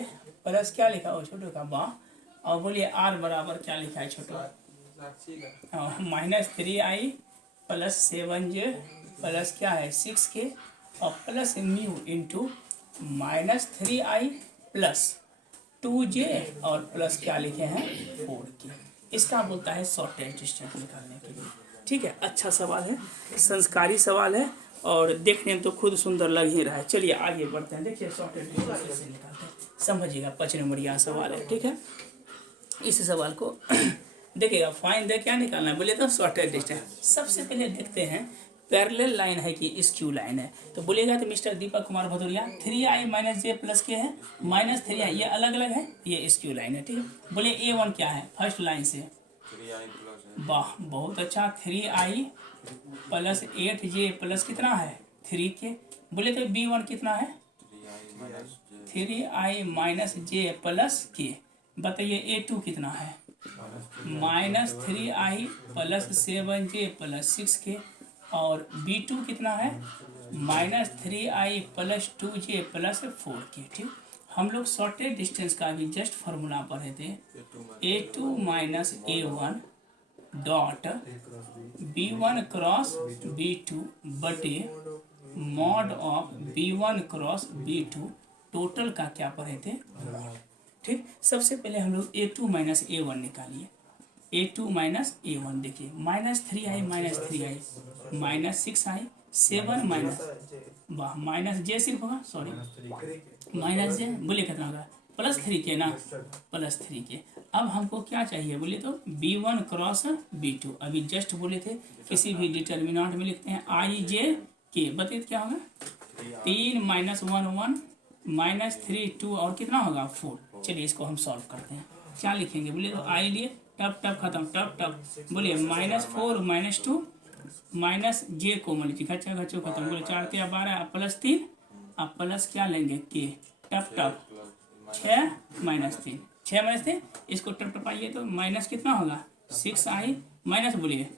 प्लस क्या लिखा हो छोटू का बा, और बोलिए r बराबर क्या लिखा है छोटू -3i प्लस 7j प्लस क्या है 6k, और plus mu into -3i plus 2j और प्लस क्या लिखे हैं 4k। इसका बोलता है शॉर्टेज डिस्टेंस निकालने के लिए। ठीक है, अच्छा सवाल है, संस्कारी सवाल है, और देखने में तो खुद सुंदर लग ही रहा है। चलिए आगे बढ़ते हैं। देखिए शॉर्टेज डिस्टेंस कैसे निकालते हैं, समझिएगा। 5 नंबर सवाल है। ठीक है, इस सवाल को देखिएगा, फाइंड द क्या निकालना है बोले तो शॉर्टेस्ट डिस्टेंस। सबसे पहले देखते हैं पैरेलल लाइन है कि स्क्यू लाइन है। तो बोलेगा तो mister Deepak Kumar Bhadauria 3i minus जे प्लस के है माइनस 3i, ये अलग अलग है, ये स्क्यू लाइन है, ठीक है। बोले A1 क्या है फर्स्ट लाइन से, 3i प्लस वाह बहुत अच्छा, 3i प्लस 8j प्लस कितना है 3 के। बोले तो B1 कितना है 3i माइनस जे प्लस के। बताइए A2 कितना है minus 3i plus 7j plus 6 के। और B2 कितना है minus 3i plus 2j plus 4 के, ठीक। हम लोग शॉर्टेज डिस्टेंस का भी जस्ट फार्मूला पढ़े थे, A2 minus A1 dot B1 cross B2 बटे mod of B1 cross B2 total का क्या पढ़े थे, ठीक। सबसे पहले हम लोग A2 माइनस A1 निकालिए, A2 माइनस A1 देखिए, minus 3i minus 6i 7 minus वाह माइनस जे सिर्फ होगा, सॉरी माइनस जे, बोलिए कितना होगा प्लस 3 के ना, प्लस 3 के। अब हमको क्या चाहिए बोले तो B1 क्रॉस B2, अभी जस्ट बोले थे किसी भी डिटर्मिनेंट में लिखते हैं i j के, बताइए क्या होगा 3 माइनस 1 माइनस 3 2 और कितना होगा 4। चलिए इसको हम सॉल्व करते हैं, क्या लिखेंगे बोलिए तो आई लिए टप टप खत्म टप टप, बोलिए माइनस 4 माइनस 2 माइनस जे को मान लीजिए घच्चा घच्चो खत्म, बोले 4 के 12 प्लस 3, अब प्लस क्या लेंगे के टप टप 6 माइनस 3 6 माइनस 3, इसको टप टपाइए तो माइनस कितना होगा 6i माइनस बोलिए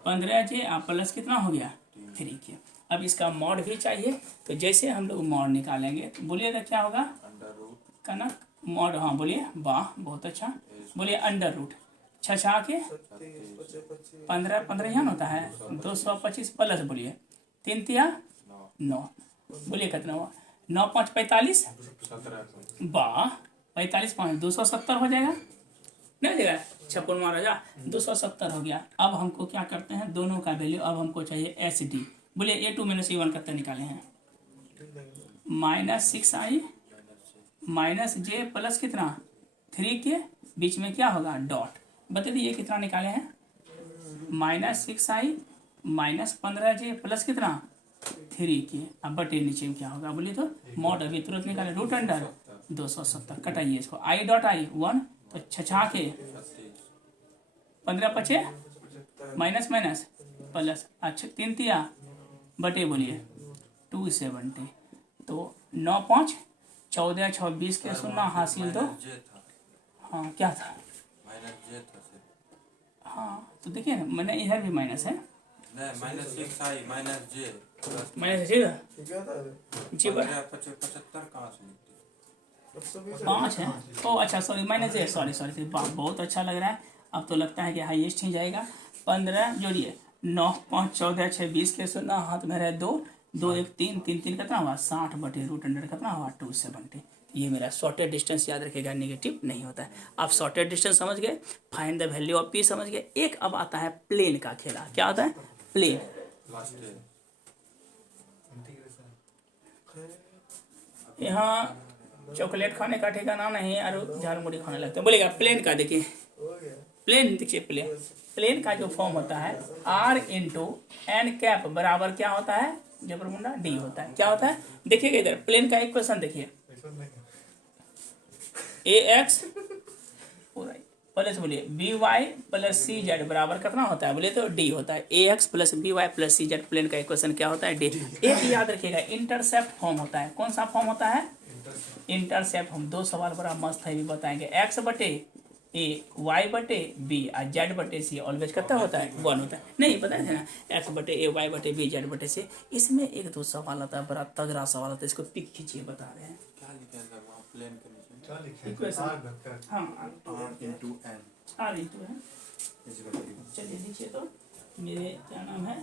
15j प्लस कितना हो गया 3 के। अब इसका मॉड भी चाहिए, तो जैसे हम लोग मॉड निकालेंगे तो बोलिएगा क्या होगा कनक मॉड, हाँ बोलिए वाह बहुत अच्छा, बोलिए अंडर रूट छछा के 15 यहाँ होता है 225 प्लस बोलिए 3 तिया 9, बोलिए कितना हुआ 9 5 45 वाह 45 5 270 हो जाएगा, नहीं देगा 56 मारा जा 270 हो गया। अब हमको क्या करते हैं दोनों का वैल्यू, अब हमको चाहिए SD, बोलिए A2 माइनस A1 कितना निकाले हैं माइनस 6i माइनस जे प्लस कितना 3 के बीच में क्या होगा डॉट, बता दीजिए कितना निकाले हैं minus 6i minus 15j plus कितना 3 के। अब बटे नीचे में क्या होगा बोलिए तो मॉड, अभी तुरंत निकाले रूट अंडर 270, कटाइए इसको i डॉट i 1 तो छछा के 15 पचे माइनस माइनस प्लस, अच्छा 3 तिया बटे बोलिए 270, तो 9 5 14 26 के सुनना हासिल तो हाँ क्या था हाँ तो देखिए ना मैंने इधर भी माइनस है माइनस 6i माइनस जे माइनस जी जी 5 है, ओ अच्छा सॉरी माइनस जे सॉरी सॉरी बहुत अच्छा लग रहा है, अब तो लगता है कि हाईएस्ट ही जाएगा। 15 जोड़िए 9 5 14 6 20 के सुनना हाथ में रहे 2 2 1 3 3 3 कितना हुआ 60 बटे रूट अंडर कितना हुआ 270। ये मेरा शॉर्टेड डिस्टेंस याद रखेगा, नेगेटिव नहीं होता है। आप शॉर्टेड डिस्टेंस समझ गए, find the value of P समझ गए। एक अब आता है प्लेन का खेला, क्या आता है प्लेन। यहाँ चॉकलेट खाने का ठिकाना नहीं और झालमुड़ी खाने लगते हैं, बोलेगा प्लेन का देखिए, प्लेन देखिए प्लेन का जो फॉर्म होता है r इंटू एन कैप बराबर क्या होता है जबर मुंडा डी होता है, क्या होता है देखिएगा इधर प्लेन का एक क्वेश्चन देखिए ax पूरा प्लस बोलिए by प्लस cz बराबर कितना होता है बोले तो d होता है, ax plus by plus cz plane का इक्वेशन क्या होता है d। एक याद रखिएगा इंटरसेप्ट फॉर्म होता है, कौन सा फॉर्म होता है इंटरसेप्ट। हम 2 सवाल बड़ा मस्त है भी बताएंगे, x बटे a y बटे b और z बटे c ऑलवेज कितना होता है 1 होता है, नहीं पता है ना x बटे a y बटे b z बटे c। इसमें 1-2 सवाल आता है बड़ा तगड़ा सवाल आता है, इसको पिक खींचिए बता रहे हैं क्या लिखेगा वहाँ प्लेन के नीचे हाँ r into n r into है। चलिए नीचे तो मेरे क्या नाम है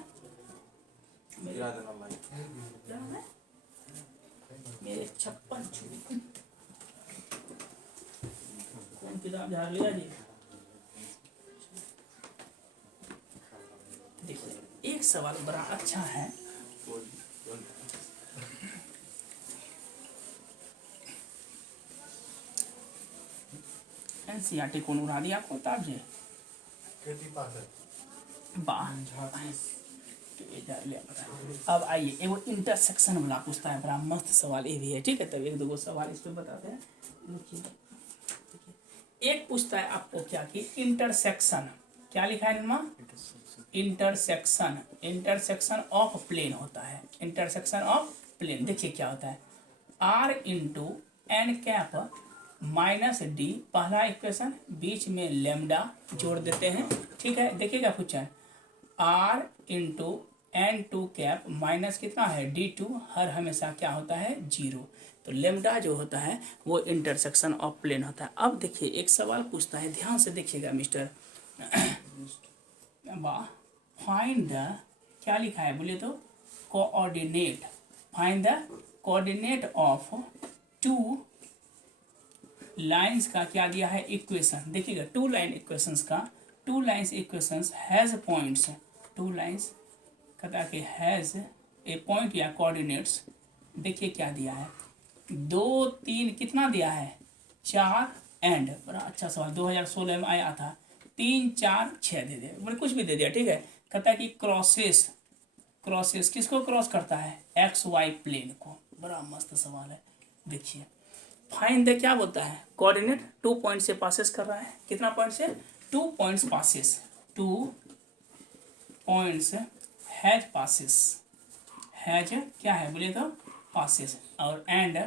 क्या नाम है मेरे 56 छुरी कौन किताब झाड़ लिया जी। देखिए एक सवाल बड़ा अच्छा है, एनसीईआरटी कौन उड़ा दिया आपको ताब जे वाह। अब आइए एगो इंटरसेक्शन वाला पूछता है, बड़ा मस्त सवाल ये भी है, ठीक है। तब एक दो सवाल इस पे बताते हैं। एक पूछता है आपको क्या कि इंटरसेक्शन, क्या लिखा है इनमें, इंटरसेक्शन, इंटरसेक्शन ऑफ प्लेन होता है, इंटरसेक्शन ऑफ प्लेन। देखिए क्या होता है, r into N cap minus D, पहला इक्वेशन, बीच में लेमडा जोड़ देते हैं, ठीक है। देखिएगा question, r into N two cap minus कितना है d2, हर हमेशा क्या होता है 0। तो लेमडा जो होता है वो इंटरसेक्शन ऑफ प्लेन होता है। अब देखिए एक सवाल पूछता है, ध्यान से देखिएगा मिस्टर वाह, फाइंड द, क्या लिखा है बोले तो, coordinate, find the coordinate of two lines का क्या दिया है इक्वेशन। देखिएगा टू लाइन इक्वेशंस का, two lines equations has points, two lines कहता कि हैज ए पॉइंट या कोऑर्डिनेट्स। देखिए क्या दिया है, 2 3 कितना दिया है 4 एंड, बड़ा अच्छा सवाल 2016 में आया था, 3 4 6 दे दिया, बोले कुछ भी दे दिया, ठीक है। कहता है कि क्रॉसेस, क्रॉसेस किसको क्रॉस करता है, एक्स वाई प्लेन को, बड़ा मस्त सवाल है। देखिए फाइंड द, क्या बोलता है, कोऑर्डिनेट 2 पॉइंट से पासेस कर रहा है, कितना पॉइंट से 2 points passes, 2 points has passes, has क्या है बोले तो पासेस, और एंड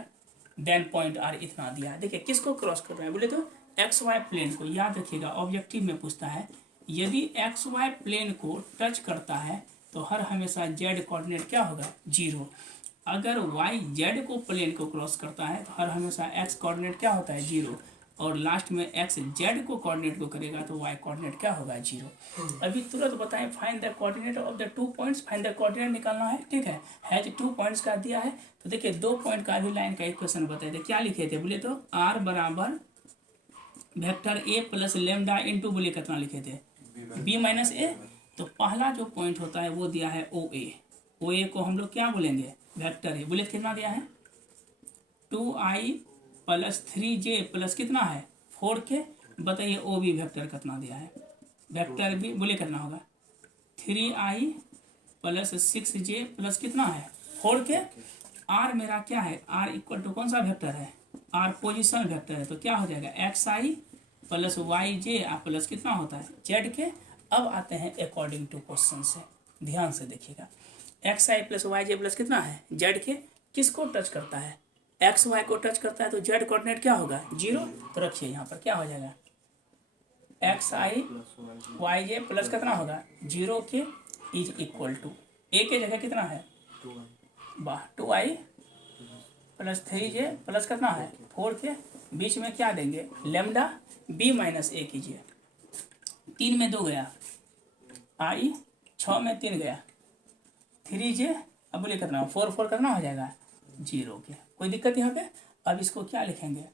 देन पॉइंट आर इतना दिया। देखिए किसको क्रॉस कर रहा है बोले तो एक्स वाई प्लेन को। याद रखिएगा ऑब्जेक्टिव में पूछता है, यदि एक्स वाई प्लेन को टच करता है तो हर हमेशा जेड कोऑर्डिनेट क्या होगा 0। अगर वाई जेड को प्लेन को क्रॉस करता है तो हर हमेशा एक्स कोऑर्डिनेट क्या होता है 0, और लास्ट में एक्स जेड को कोऑर्डिनेट को करेगा तो वाई कोऑर्डिनेट क्या होगा 0। अभी तुरंत बताएं, find the coordinate of the 2 points, find the coordinate निकालना है, ठीक है। हैज 2 पॉइंट्स का दिया है, तो देखिए 2 पॉइंट का भी लाइन का इक्वेशन बताए थे, क्या लिखे थे बोले तो r बराबर vector a plus lambda into, बोले कितना लिखे थे b माइनस ए। तो पहला जो पॉइंट होता है वो दिया है ओ ए, ओ ए को हम लोग क्या बोलेंगे वेक्टर है, बोले कितना दिया है 2i प्लस 3j प्लस कितना है 4k। बताइए ओ बी वेक्टर कितना दिया है, वेक्टर भी बोले कितना होगा 3i प्लस 6j प्लस कितना है 4k। आर मेरा क्या है, आर इक्वल टू कौन सा वेक्टर है, आर पोजिशन वेक्टर है, तो क्या हो जाएगा xi प्लस वाई जे प्लस कितना होता है जेड के। अब आते हैं अकॉर्डिंग टू क्वेश्चन से, ध्यान से देखिएगा, xi प्लस वाई जे प्लस कितना है जेड के, किसको टच करता है एक्स वाई को टच करता है तो जेड कोऑर्डिनेट क्या होगा 0। तो रखिए यहाँ पर क्या हो जाएगा xi वाई जे प्लस कितना होगा 0 के इज इक्वल टू ए के जगह कितना है वाह 2i प्लस 3j प्लस कितना है 4k, बीच में क्या देंगे लेमडा, b माइनस ए कीजिए, 3 में 2 गया i, 6 में 3 गया 3j, अब बोले कितना 4 करना हो जाएगा 0 के, कोई दिक्कत यहाँ पे। अब इसको क्या लिखेंगे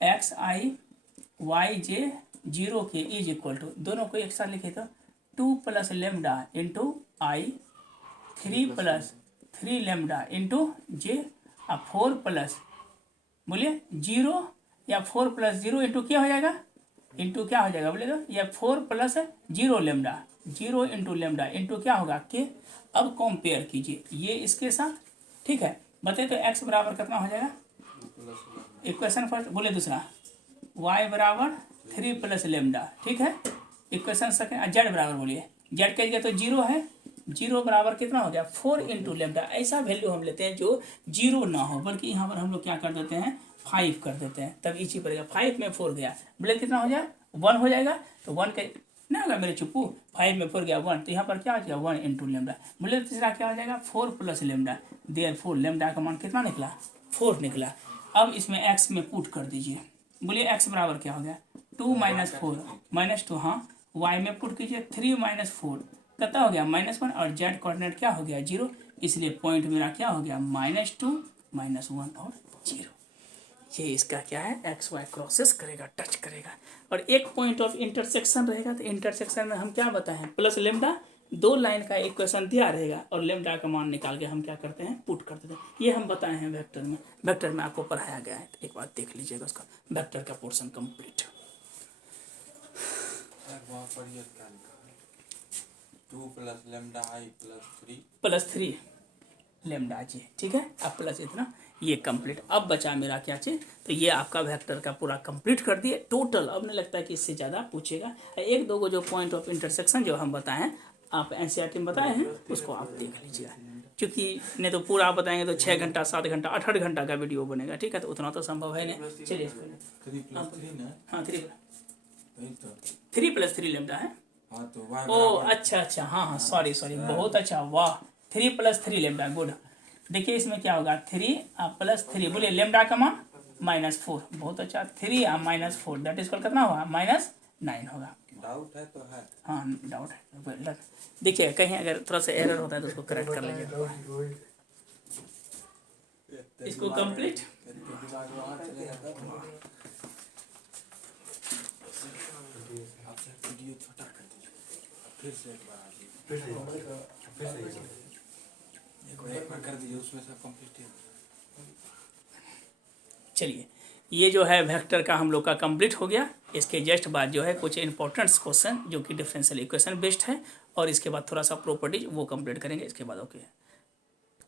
xi वाई जे 0 के इज इक्वल टू, दोनों को एक साथ लिखे तो 2 प्लस लेमडा इंटू आई, 3 प्लस 3 लेमडा इंटू जे, 4 प्लस बोलिए 0 या 4 प्लस 0 इंटू क्या हो जाएगा, इंटू क्या हो जाएगा बोले तो या 4 plus 0 lambda, 0 into lambda into क्या होगा के। अब कंपेयर कीजिए ये इसके साथ, ठीक है। बताइए तो x बराबर कितना हो जाएगा, इक्वेशन फर्स्ट बोले दूसरा y बराबर 3 प्लस लेमडा, ठीक है। इक्वेशन सेकंड z बराबर बोलिए, z के जगह तो 0 है, 0 बराबर कितना हो गया 4 इंटू लेमडा। ऐसा वैल्यू हम लेते हैं जो 0 ना हो, बल्कि यहाँ पर हम लोग क्या कर देते हैं 5 कर देते हैं, तब इसी पड़ेगा 5 में 4 गया बोले कितना हो जाए 1 हो जाएगा, तो 1 के ना होगा मेरे चुप्पू, 5 में 4 गया 1, तो यहाँ पर क्या हो जाएगा 1 इंटू लेमडा। बोले तीसरा क्या हो जाएगा 4 प्लस लेमडा, देयरफॉर लेमडा का मान कितना निकला 4 निकला। अब इसमें x में पुट कर दीजिए, बोलिए x बराबर क्या हो गया 2 माइनस 4 माइनस 2, हाँ y में पुट कीजिए 3 माइनस 4 कितना हो गया -1, और z कोऑर्डिनेट क्या हो गया 0, इसलिए पॉइंट मेरा क्या हो गया -2 -1 और 0। ये इसका क्या है एक्स वाई क्रॉसेस करेगा, टच करेगा। और एक पॉइंट ऑफ इंटरसेक्शन रहेगा, तो इंटरसेक्शन में हम क्या बताएं प्लस लेमडा, 2 लाइन का इक्वेशन दिया रहेगा और लेमडा का मान निकाल के हम क्या करते हैं पुट कर देते हैं। ये हम बताए हैं वेक्टर में, वेक्टर में आपको पढ़ाया गया है, तो एक बार देख लीजिएगा उसका वेक्टर का पोर्शन कंप्लीट। वहाँ पर ये क्या लिखा है 2 plus lambda i plus 3 lambda j, ठीक है। अब प्लस इतना, ये कंप्लीट। अब बचा मेरा क्या चीज़, तो ये आपका वेक्टर का पूरा कंप्लीट कर दिए टोटल। अब नहीं लगता है कि इससे ज़्यादा पूछेगा। एक दो को जो पॉइंट ऑफ इंटरसेक्शन जो हम बताए हैं, आप एनसीईआरटी में बताए हैं, उसको आप देख लीजिएगा। क्योंकि नहीं तो पूरा आप बताएंगे तो 6 घंटा 7 घंटा 8 घंटा का वीडियो बनेगा, ठीक है। तो उतना तो संभव है नहीं। चलिए हाँ 3 + 3 लेमडा है। ओ अच्छा हाँ हाँ, सॉरी बहुत अच्छा, वाह। 3 + 3 लेमडा, गुड। देखिए इसमें क्या होगा, 3 + 3, बोलिए लेमडा का मान -4, बहुत अच्छा। 3 -4 दैट इज कितना होगा, -9 होगा। डाउट है तो है, हाँ डाउट है। देखिए कहीं अगर थोड़ा सा एरर होता है तो उसको करेक्ट कर लीजिए। इसको कंप्लीट वीडियो छोटा कर दीजिए, फिर से एक बार कर दीजिए, उसमें से कंप्लीट। चलिए ये जो है वेक्टर का हम लोग का कंप्लीट हो गया। इसके जस्ट बाद जो है कुछ इंपॉर्टेंट क्वेश्चन जो कि डिफरेंशियल इक्वेशन बेस्ड है, और इसके बाद थोड़ा सा प्रॉपर्टीज वो कंप्लीट करेंगे इसके बाद। ओके।